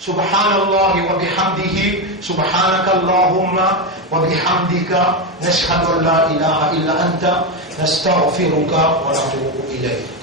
Subhanallah wa bihamdihi, subhanaka Allahumma wa bihamdika, nashhadu an la ilaha illa anta, nastaghfiruka wa natubu ilayk.